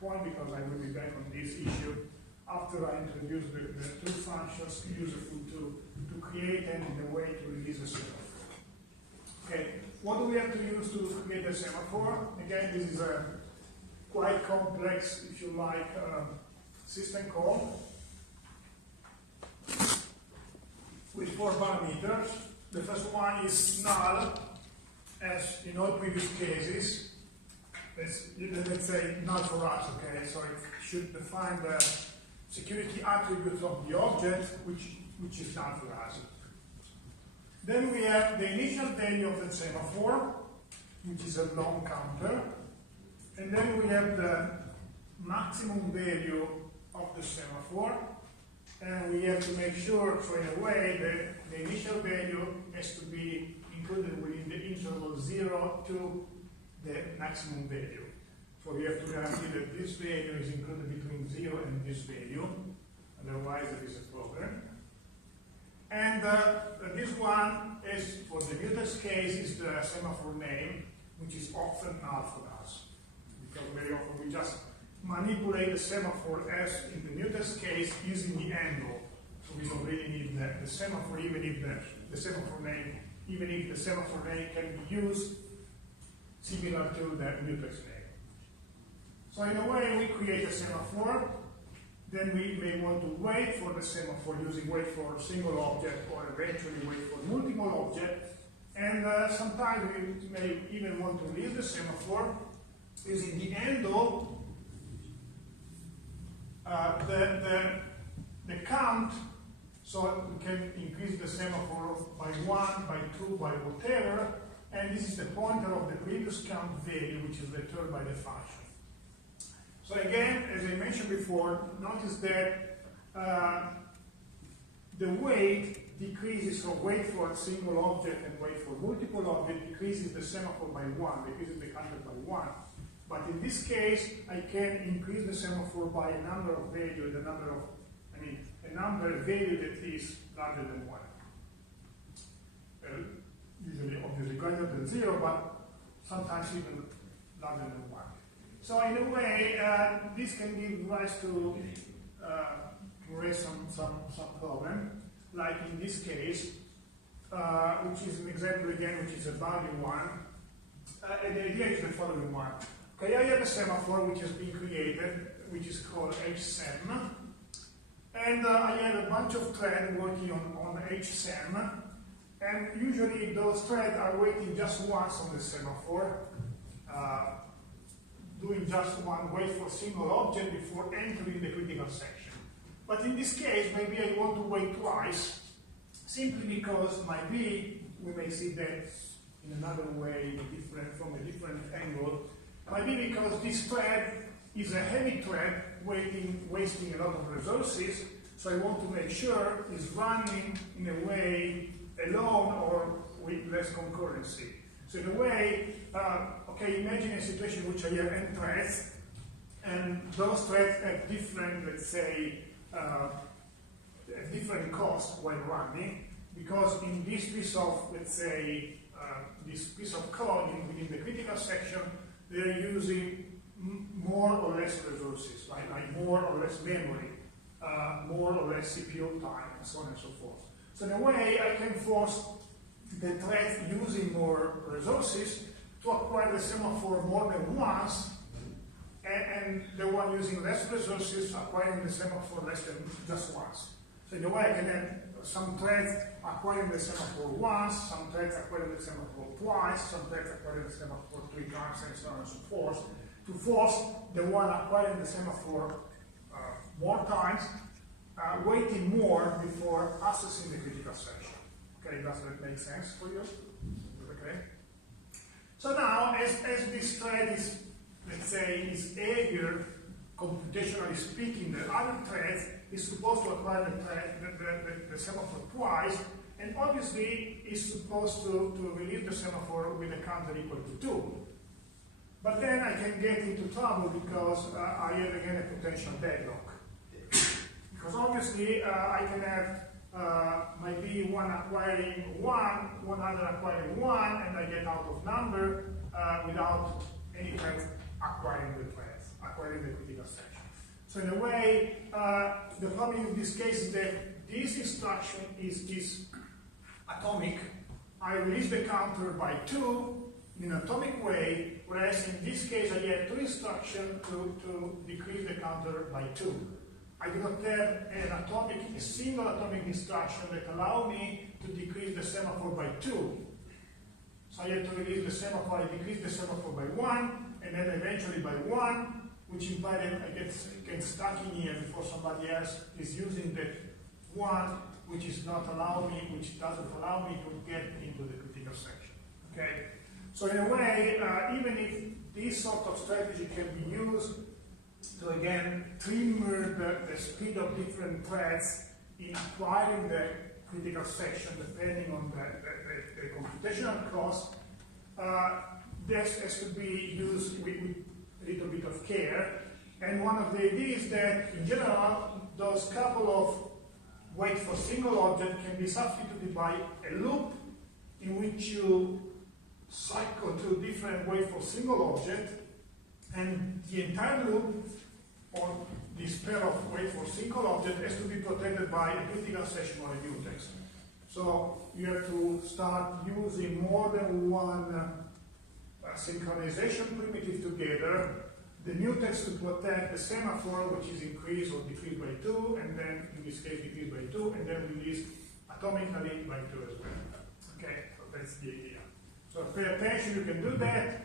point, because I will be back on this issue after I introduce the two functions useful to create and in a way to release a semaphore. Okay, what do we have to use to create a semaphore? Again, this is a quite complex, if you like, system call with 4 parameters. The first one is null, as in all previous cases. Let's say null for us, okay? So it should define the security attributes of the object, which is null for us. Then we have the initial value of the semaphore, which is a long counter. And then we have the maximum value of the semaphore. And we have to make sure, so in a way, that the initial value has to be included within the interval 0 to the maximum value. So we have to guarantee that this value is included between 0 and this value, otherwise there is a problem. And this one is, for the mutex case, is the semaphore name, which is often null for us, because very often we just manipulate the semaphore as in the mutex case using the angle. So we don't really need the semaphore, even if the semaphore name, even if the semaphore name can be used similar to the mutex name. So in a way, we create a semaphore. Then we may want to wait for the semaphore using wait for a single object, or eventually wait for multiple objects. And sometimes we may even want to release the semaphore using the handle, the count, so we can increase the semaphore by 1, by 2, by whatever. And this is the pointer of the previous count value, which is returned by the function. So again, as I mentioned before, notice that the wait decreases, so wait for a single object and wait for multiple objects decreases the semaphore by 1, decreases the counter by 1. But in this case, I can increase the semaphore by a number of values, a number value that is larger than 1. Usually, obviously, greater than 0, but sometimes even larger than 1. So in a way, this can give rise to raise some problem, like in this case, which is an example again, which is a value one. And the idea is the following one. Okay, I have a semaphore which has been created, which is called hsem, and I have a bunch of threads working on hsem, and usually those threads are waiting just once on the semaphore. Doing just one wait for single object before entering the critical section. But in this case, maybe I want to wait twice, simply because maybe we may see that in another way, from a different angle. Might be because this thread is a heavy thread, wasting a lot of resources, so I want to make sure it's running in a way alone or with less concurrency. So in a way, okay, imagine a situation in which I have n threads, and those threads have different, let's say, different cost while running, because in this piece of, let's say, this piece of code within the critical section, they're using more or less resources, right? Like more or less memory, more or less CPU time, and so on and so forth. So in a way, I can force the thread using more resources to acquire the semaphore more than once, and the one using less resources acquiring the semaphore less than just once. So in a way, I can have some threads acquiring the semaphore once, some threads acquiring the semaphore twice, some threads acquiring the semaphore 3 times, and so on and so forth, to force the one acquiring the semaphore more times, waiting more before accessing the critical section. Okay, does that make sense for you? Okay. So now, as this thread is, let's say, is eager, computationally speaking, the other thread is supposed to acquire the semaphore twice, and obviously is supposed to release the semaphore with a counter equal to 2. But then I can get into trouble because I have again a potential deadlock. Because obviously I can have maybe one acquiring 1, one other acquiring 1, and I get out of number without any thread acquiring the critical section. So in a way, the problem in this case is that this instruction is atomic. I release the counter by 2 in an atomic way, whereas in this case I have 2 instructions to decrease the counter by 2. I do not have a single atomic instruction that allow me to decrease the semaphore by 2. So I have to release the semaphore, I decrease the semaphore by 1, and then eventually by 1, which implies that I get stuck in here before somebody else is using that 1, which doesn't allow me to get into the critical section. Okay? So in a way, even if this sort of strategy can be used to again trim the speed of different threads in acquiring the critical section depending on the computational cost, this has to be used with a little bit of care. And one of the ideas is that in general, those couple of wait for single object can be substituted by a loop in which you cycle to different wait for single object, and the entire loop or this pair of wait for single object has to be protected by a critical section or a mutex. So you have to start using more than one synchronization primitive together. The mutex to protect the semaphore, which is increased or decreased by 2, and then in this case decreased by 2, and then released atomically by 2 as well. Okay, so that's the idea. So pay attention, you can do that,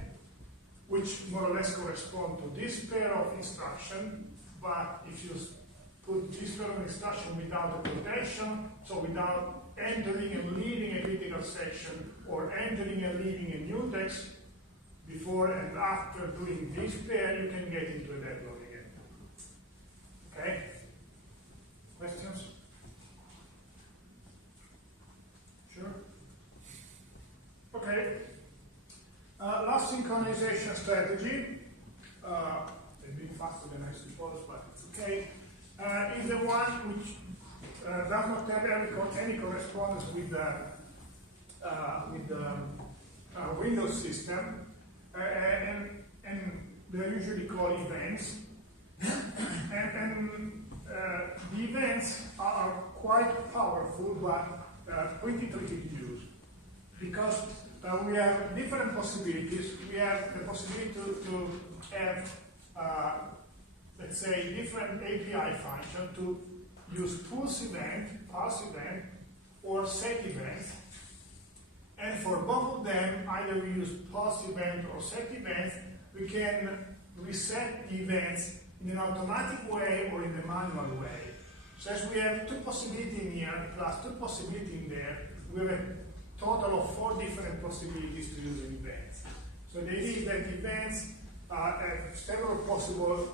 which more or less correspond to this pair of instruction, but if you put this pair of instruction without a quotation, so without entering and leaving a critical section, or entering and leaving a mutex, before and after doing this pair, you can get into a deadlock again. Okay? Questions? Sure? Okay. Last synchronization strategy, a bit faster than I suppose, but it's okay, is the one which does not have any correspondence with the Windows system. And they're usually called events. and the events are quite powerful, but pretty tricky to use. Because we have different possibilities. We have the possibility to have, let's say, different API function to use pulse event, or set event. And for both of them, either we use pulse event or set event, we can reset the events in an automatic way or in a manual way. So as we have 2 possibilities in here, plus 2 possibilities in there, we have a total of 4 different possibilities to use an event. So the idea is that events have several possible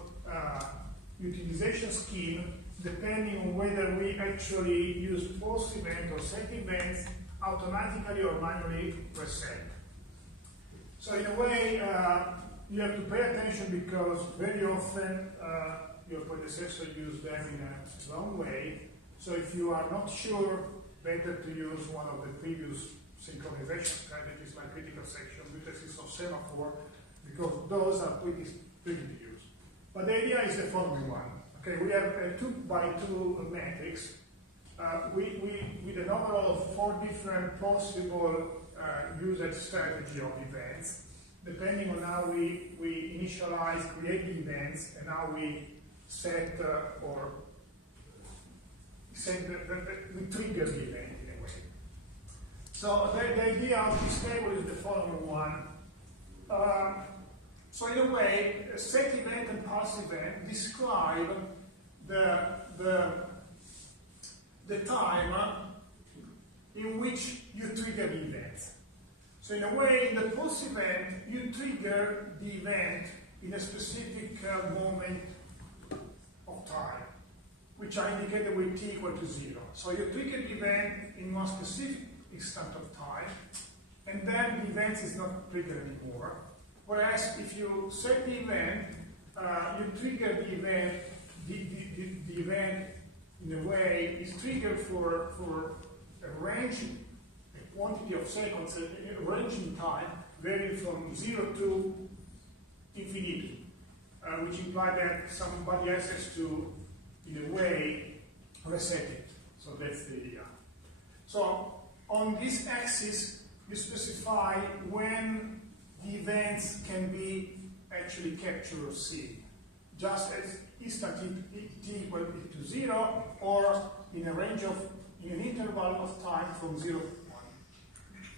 utilization scheme depending on whether we actually use post event or set events automatically or manually reset. So in a way, you have to pay attention because very often your predecessor used them in a wrong way. So if you are not sure, better to use one of the previous synchronization strategies like critical section, vertices of semaphore, because those are pretty to use. But the idea is the following one. Okay, we have a 2x2 matrix with an overall of 4 different possible usage strategy of events, depending on how we initialize, create the events, and how we set we trigger the event in a way. So the idea of this table is the following one. So in a way, a set event and pulse event describe the time in which you trigger the event. So in a way, in the pulse event, you trigger the event in a specific moment of time, which I indicated with t equal to 0. So you trigger the event in one specific instant of time, and then the event is not triggered anymore. Whereas if you set the event, you trigger the event, the event in a way is triggered for a range, a quantity of seconds, a range in time, varying from 0 to infinity, which implies that somebody else has to, in a way, reset it. So that's the idea. So on this axis, you specify when the events can be actually captured or seen, just as instant t equal to 0, or in a range of, in an interval of time from 0 to 1.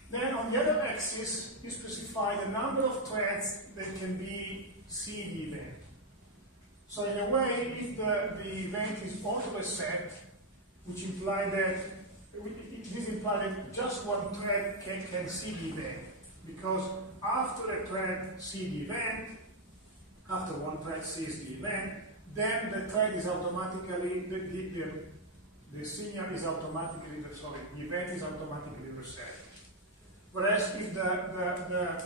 Then on the other axis, you specify the number of threads that can be see the event. So in a way, if the event is auto reset, which implies that this implies that just one thread can see the event, because after a thread sees the event, after one thread sees the event, then the thread is automatically, the signal is automatically, the event is automatically reset. Whereas if the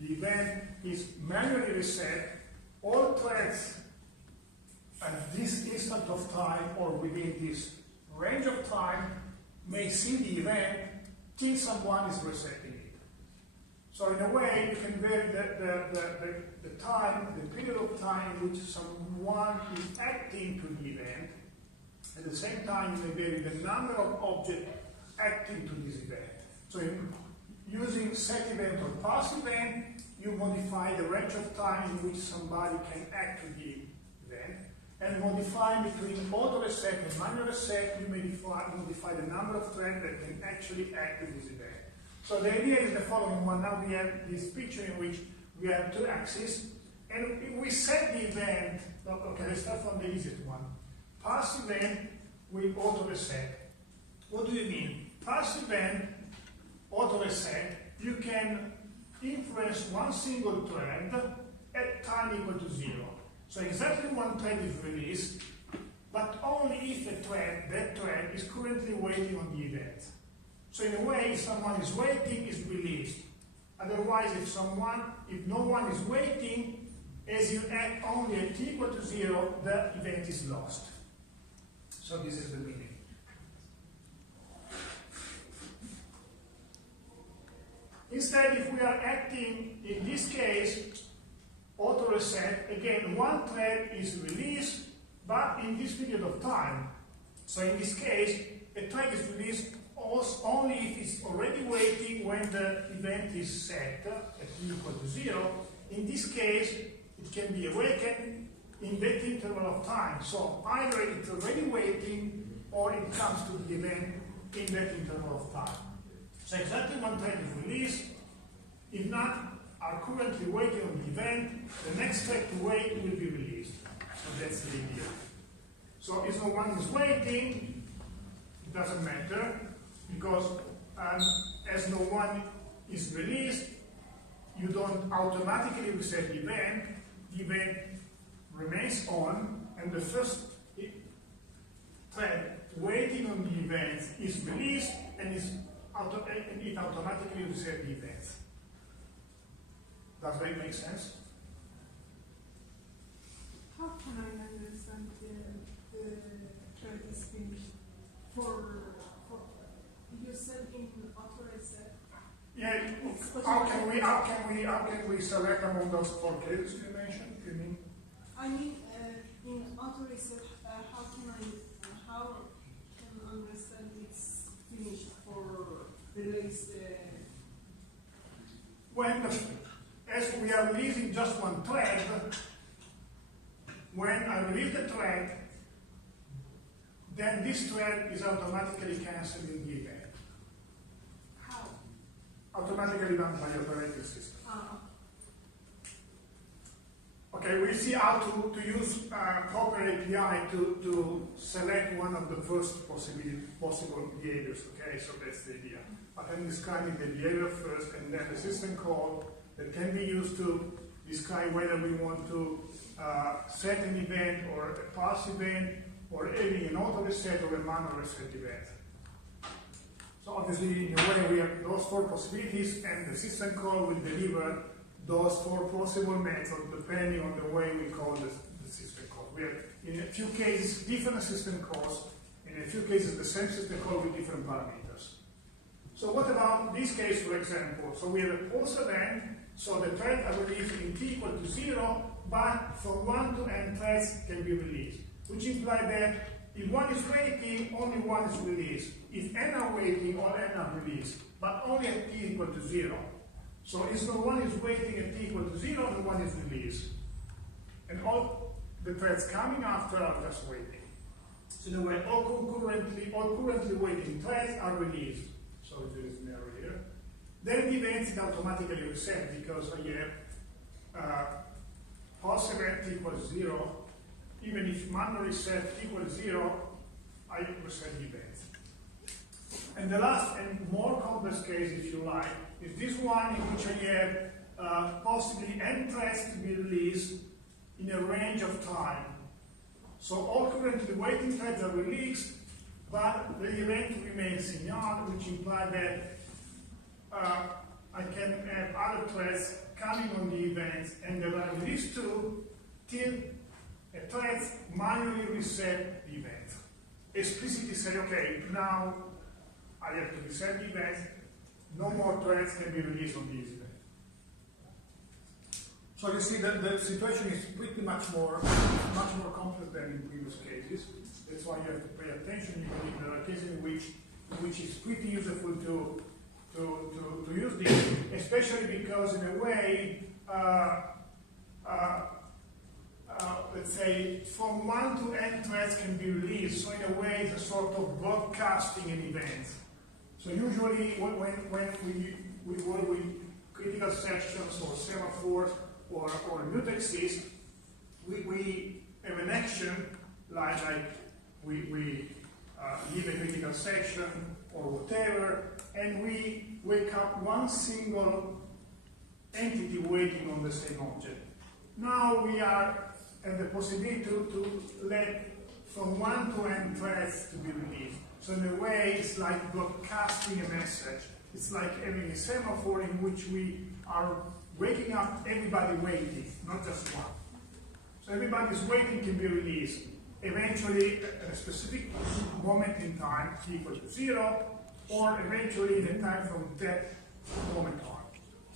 event is manually reset, all threads at this instant of time or within this range of time may see the event till someone is resetting it. So in a way, you can vary the time, the period of time in which someone is acting to the event. At the same time, you may vary the number of objects acting to this event. So using set event or pulse event, you modify the range of time in which somebody can act to the event. And modifying between auto reset and manual reset, you may modify the number of threads that can actually act to this event. So the idea is the following one. Now we have this picture in which we have 2 axes, and if we set the event, okay, let's start from the easiest one. Pulse event with auto reset. What do you mean? Pulse event, auto reset, you can influence one single thread at time equal to 0. So exactly one thread is released, but only if that thread is currently waiting on the event. So in a way, if someone is waiting, it's released. Otherwise, if no one is waiting, as you act only at t equal to 0, the event is lost. So this is the meaning. Instead, if we are acting, in this case, auto reset, again, one thread is released, but in this period of time. So in this case, a thread is released only if it's already waiting when the event is set at t equal to 0. In this case, it can be awakened in that interval of time. So either it's already waiting or it comes to the event in that interval of time. So exactly one thread is released. If not, are currently waiting on the event, the next thread to wait will be released. So that's the idea. So if no one is waiting, it doesn't matter, because as no one is released, you don't automatically reset the event remains on, and the first thread waiting on the event is released, and it automatically resets the event. Does that make sense? How can I understand the thread is finished? You said in auto reset. Yeah. How can we select among those 4 cases you mentioned? You mean? I mean, in auto reset, how can understand it's finished for release? As we are releasing just one thread, when I release the thread, then this thread is automatically cancelled in the event. How? Automatically done by your operating system. Okay, we see how to use proper API to select one of the first possible behaviors. Okay, so that's the idea. But I'm describing the behavior first, and then the system call that can be used to describe whether we want to set an event or a pass event, or any an auto reset or a manual reset event. So obviously, in a way, we have those 4 possibilities, and the system call will deliver those 4 possible methods depending on the way we call the system call. We have, in a few cases, different system calls, in a few cases, the same system call with different parameters. So what about this case, for example? So we have a pulse event, so the thread are released in t equal to 0, but from 1 to n threads can be released, which implies that if one is waiting, only one is released. If n are waiting, all n are released, but only at t equal to 0. So if no one is waiting at t equal to 0, no one is released. And all the threads coming after are just waiting. So in a way, all currently waiting threads are released. So there is an error here. Then the event is automatically reset because I have pulse event equals 0. Even if manually set equals 0, I reset the event. And the last and more complex case, if you like, is this one in which I have possibly n threads to be released in a range of time. So all currently waiting threads are released, but the event remains in yard, which implies that I can have other threads coming on the event, and there are released too till a thread manually reset the event. Explicitly say, okay, now I have to reset the event, no more threads can be released on this event. So you see that the situation is pretty much more complex than in previous cases. That's why you have to pay attention, even if there are cases in which it's pretty useful to use this, especially because in a way, let's say, from 1 to n threads can be released. So in a way, it's a sort of broadcasting an event. So usually, when we work with critical sections or semaphores or mutexes, we have an action like we leave a critical section or whatever, and we wake up one single entity waiting on the same object. Now we are at the possibility to let from 1 to n threads to be released. So in a way, it's like broadcasting a message. It's like having a semaphore in which we are waking up everybody waiting, not just one. So everybody's waiting can be released. Eventually, at a specific moment in time, t equal to 0, or eventually in a time from that moment on.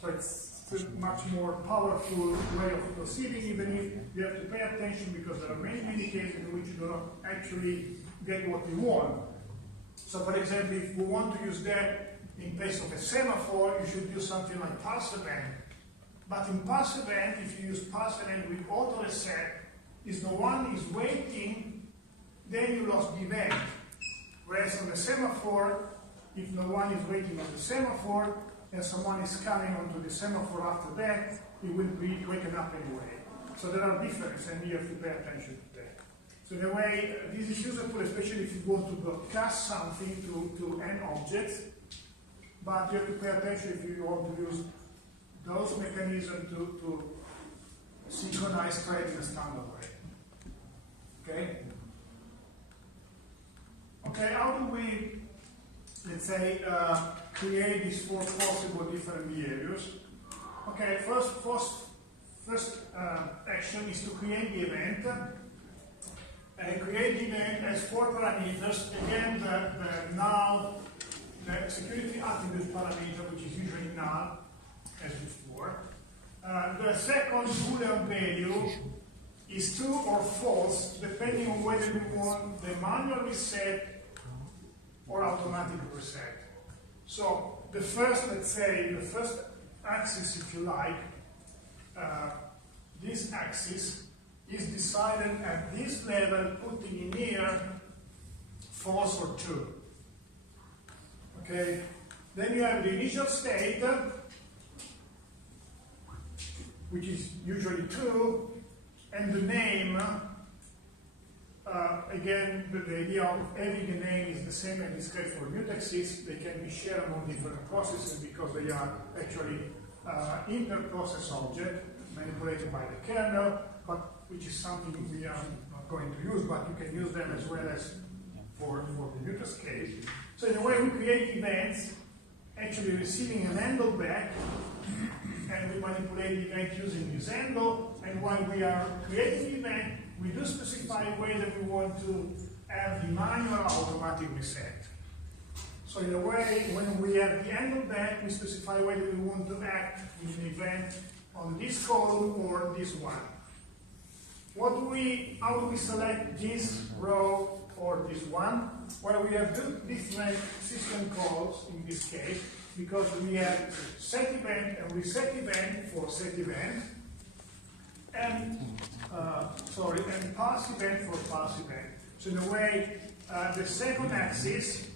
So it's a much more powerful way of proceeding, even if you have to pay attention because there are many cases in which you do not actually get what you want. So for example, if we want to use that in place of a semaphore, you should use something like pulse event. But in pulse event, if you use pulse event with auto reset, if no one is waiting, then you lost the event. Whereas on the semaphore, if no one is waiting on the semaphore, and someone is coming onto the semaphore after that, it will be waken up anyway. So there are differences, and you have to pay attention to that. So in a way, this is useful, especially if you want to broadcast something to n objects, but you have to pay attention if you want to use those mechanisms to synchronize thread in a standard way. Okay? Okay, how do we, let's say, create these four possible different behaviors? Okay, first action is to create the event. And create the event as four parameters. Again, the null, the security attribute parameter, which is usually null, as before. The second Boolean value is true or false, depending on whether we want the manual reset or automatic reset. So the first, let's say, the first axis, if you like, this axis is decided at this level, putting in here false or true. Okay? Then you have the initial state, which is usually true, and the name, again, the idea of having the name is the same in this case for mutexes. They can be shared among different processes because they are actually inter-process objects manipulated by the kernel, but which is something we are not going to use, but you can use them as well as for the mutex case. So in a way, we create events, actually receiving an handle back, and we manipulate the event using this handle, and while we are creating the event, we do specify whether we want to have the manual or automatic reset. So in a way, when we have the handle back, we specify whether we want to act with an event on this column or this one. How do we select this row or this one? Well, we have two different system calls in this case, because we have set event and reset event for set event, and and pass event for pass event. So in a way, the second axis,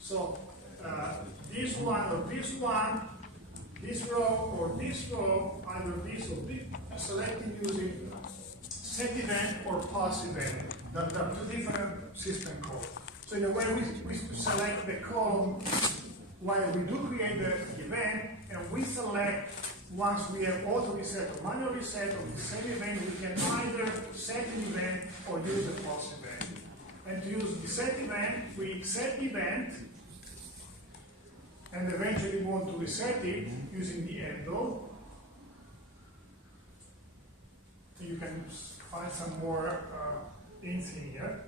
so this one or this one, this row or this row, either this or this, selecting using set event or pass event. There are two different system calls. So in a way, we select the column while we do create the event, and we select, once we have auto reset or manual reset of the same event, we can either set an event or use a pass event. And to use the set event, we set the event, and eventually we want to reset it using the handle. You can find some more things in here,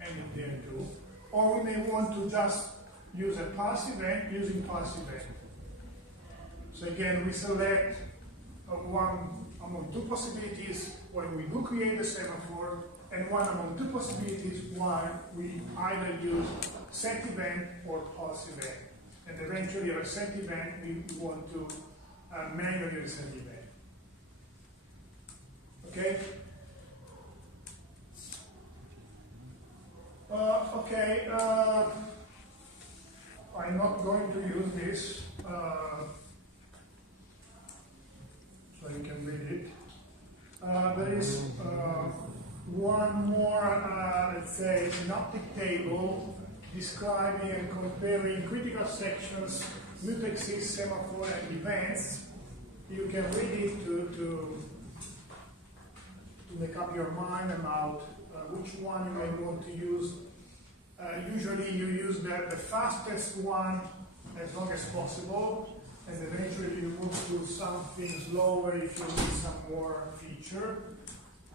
and in there too. Or we may want to just use a pass event using pass event. So again, we select one among two possibilities when we do create a semaphore, and one among two possibilities while we either use set event or pass event. And eventually, a set event, we want to manually reset the event. Okay? I'm not going to use this, so you can read it. There is one more, let's say, synoptic table describing and comparing critical sections, mutexes, semaphore, and events. You can read it to make up your mind about which one you may want to use. Usually you use the fastest one as long as possible, and eventually you move to something slower if you need some more feature.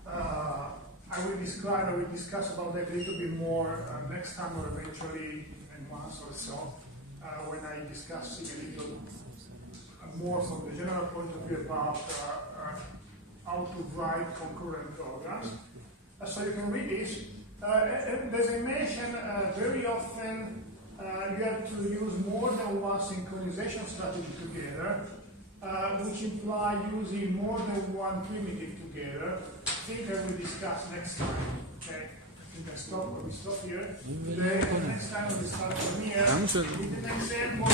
I will discuss about that a little bit more next time, or eventually in months or so, when I discuss a little more from the general point of view about how to write concurrent programs. So you can read this. As I mentioned, very often you have to use more than one synchronization strategy together, which imply using more than one primitive together. I think I will discuss next time. Okay, I think we stop here today. Next time we start from here with an example.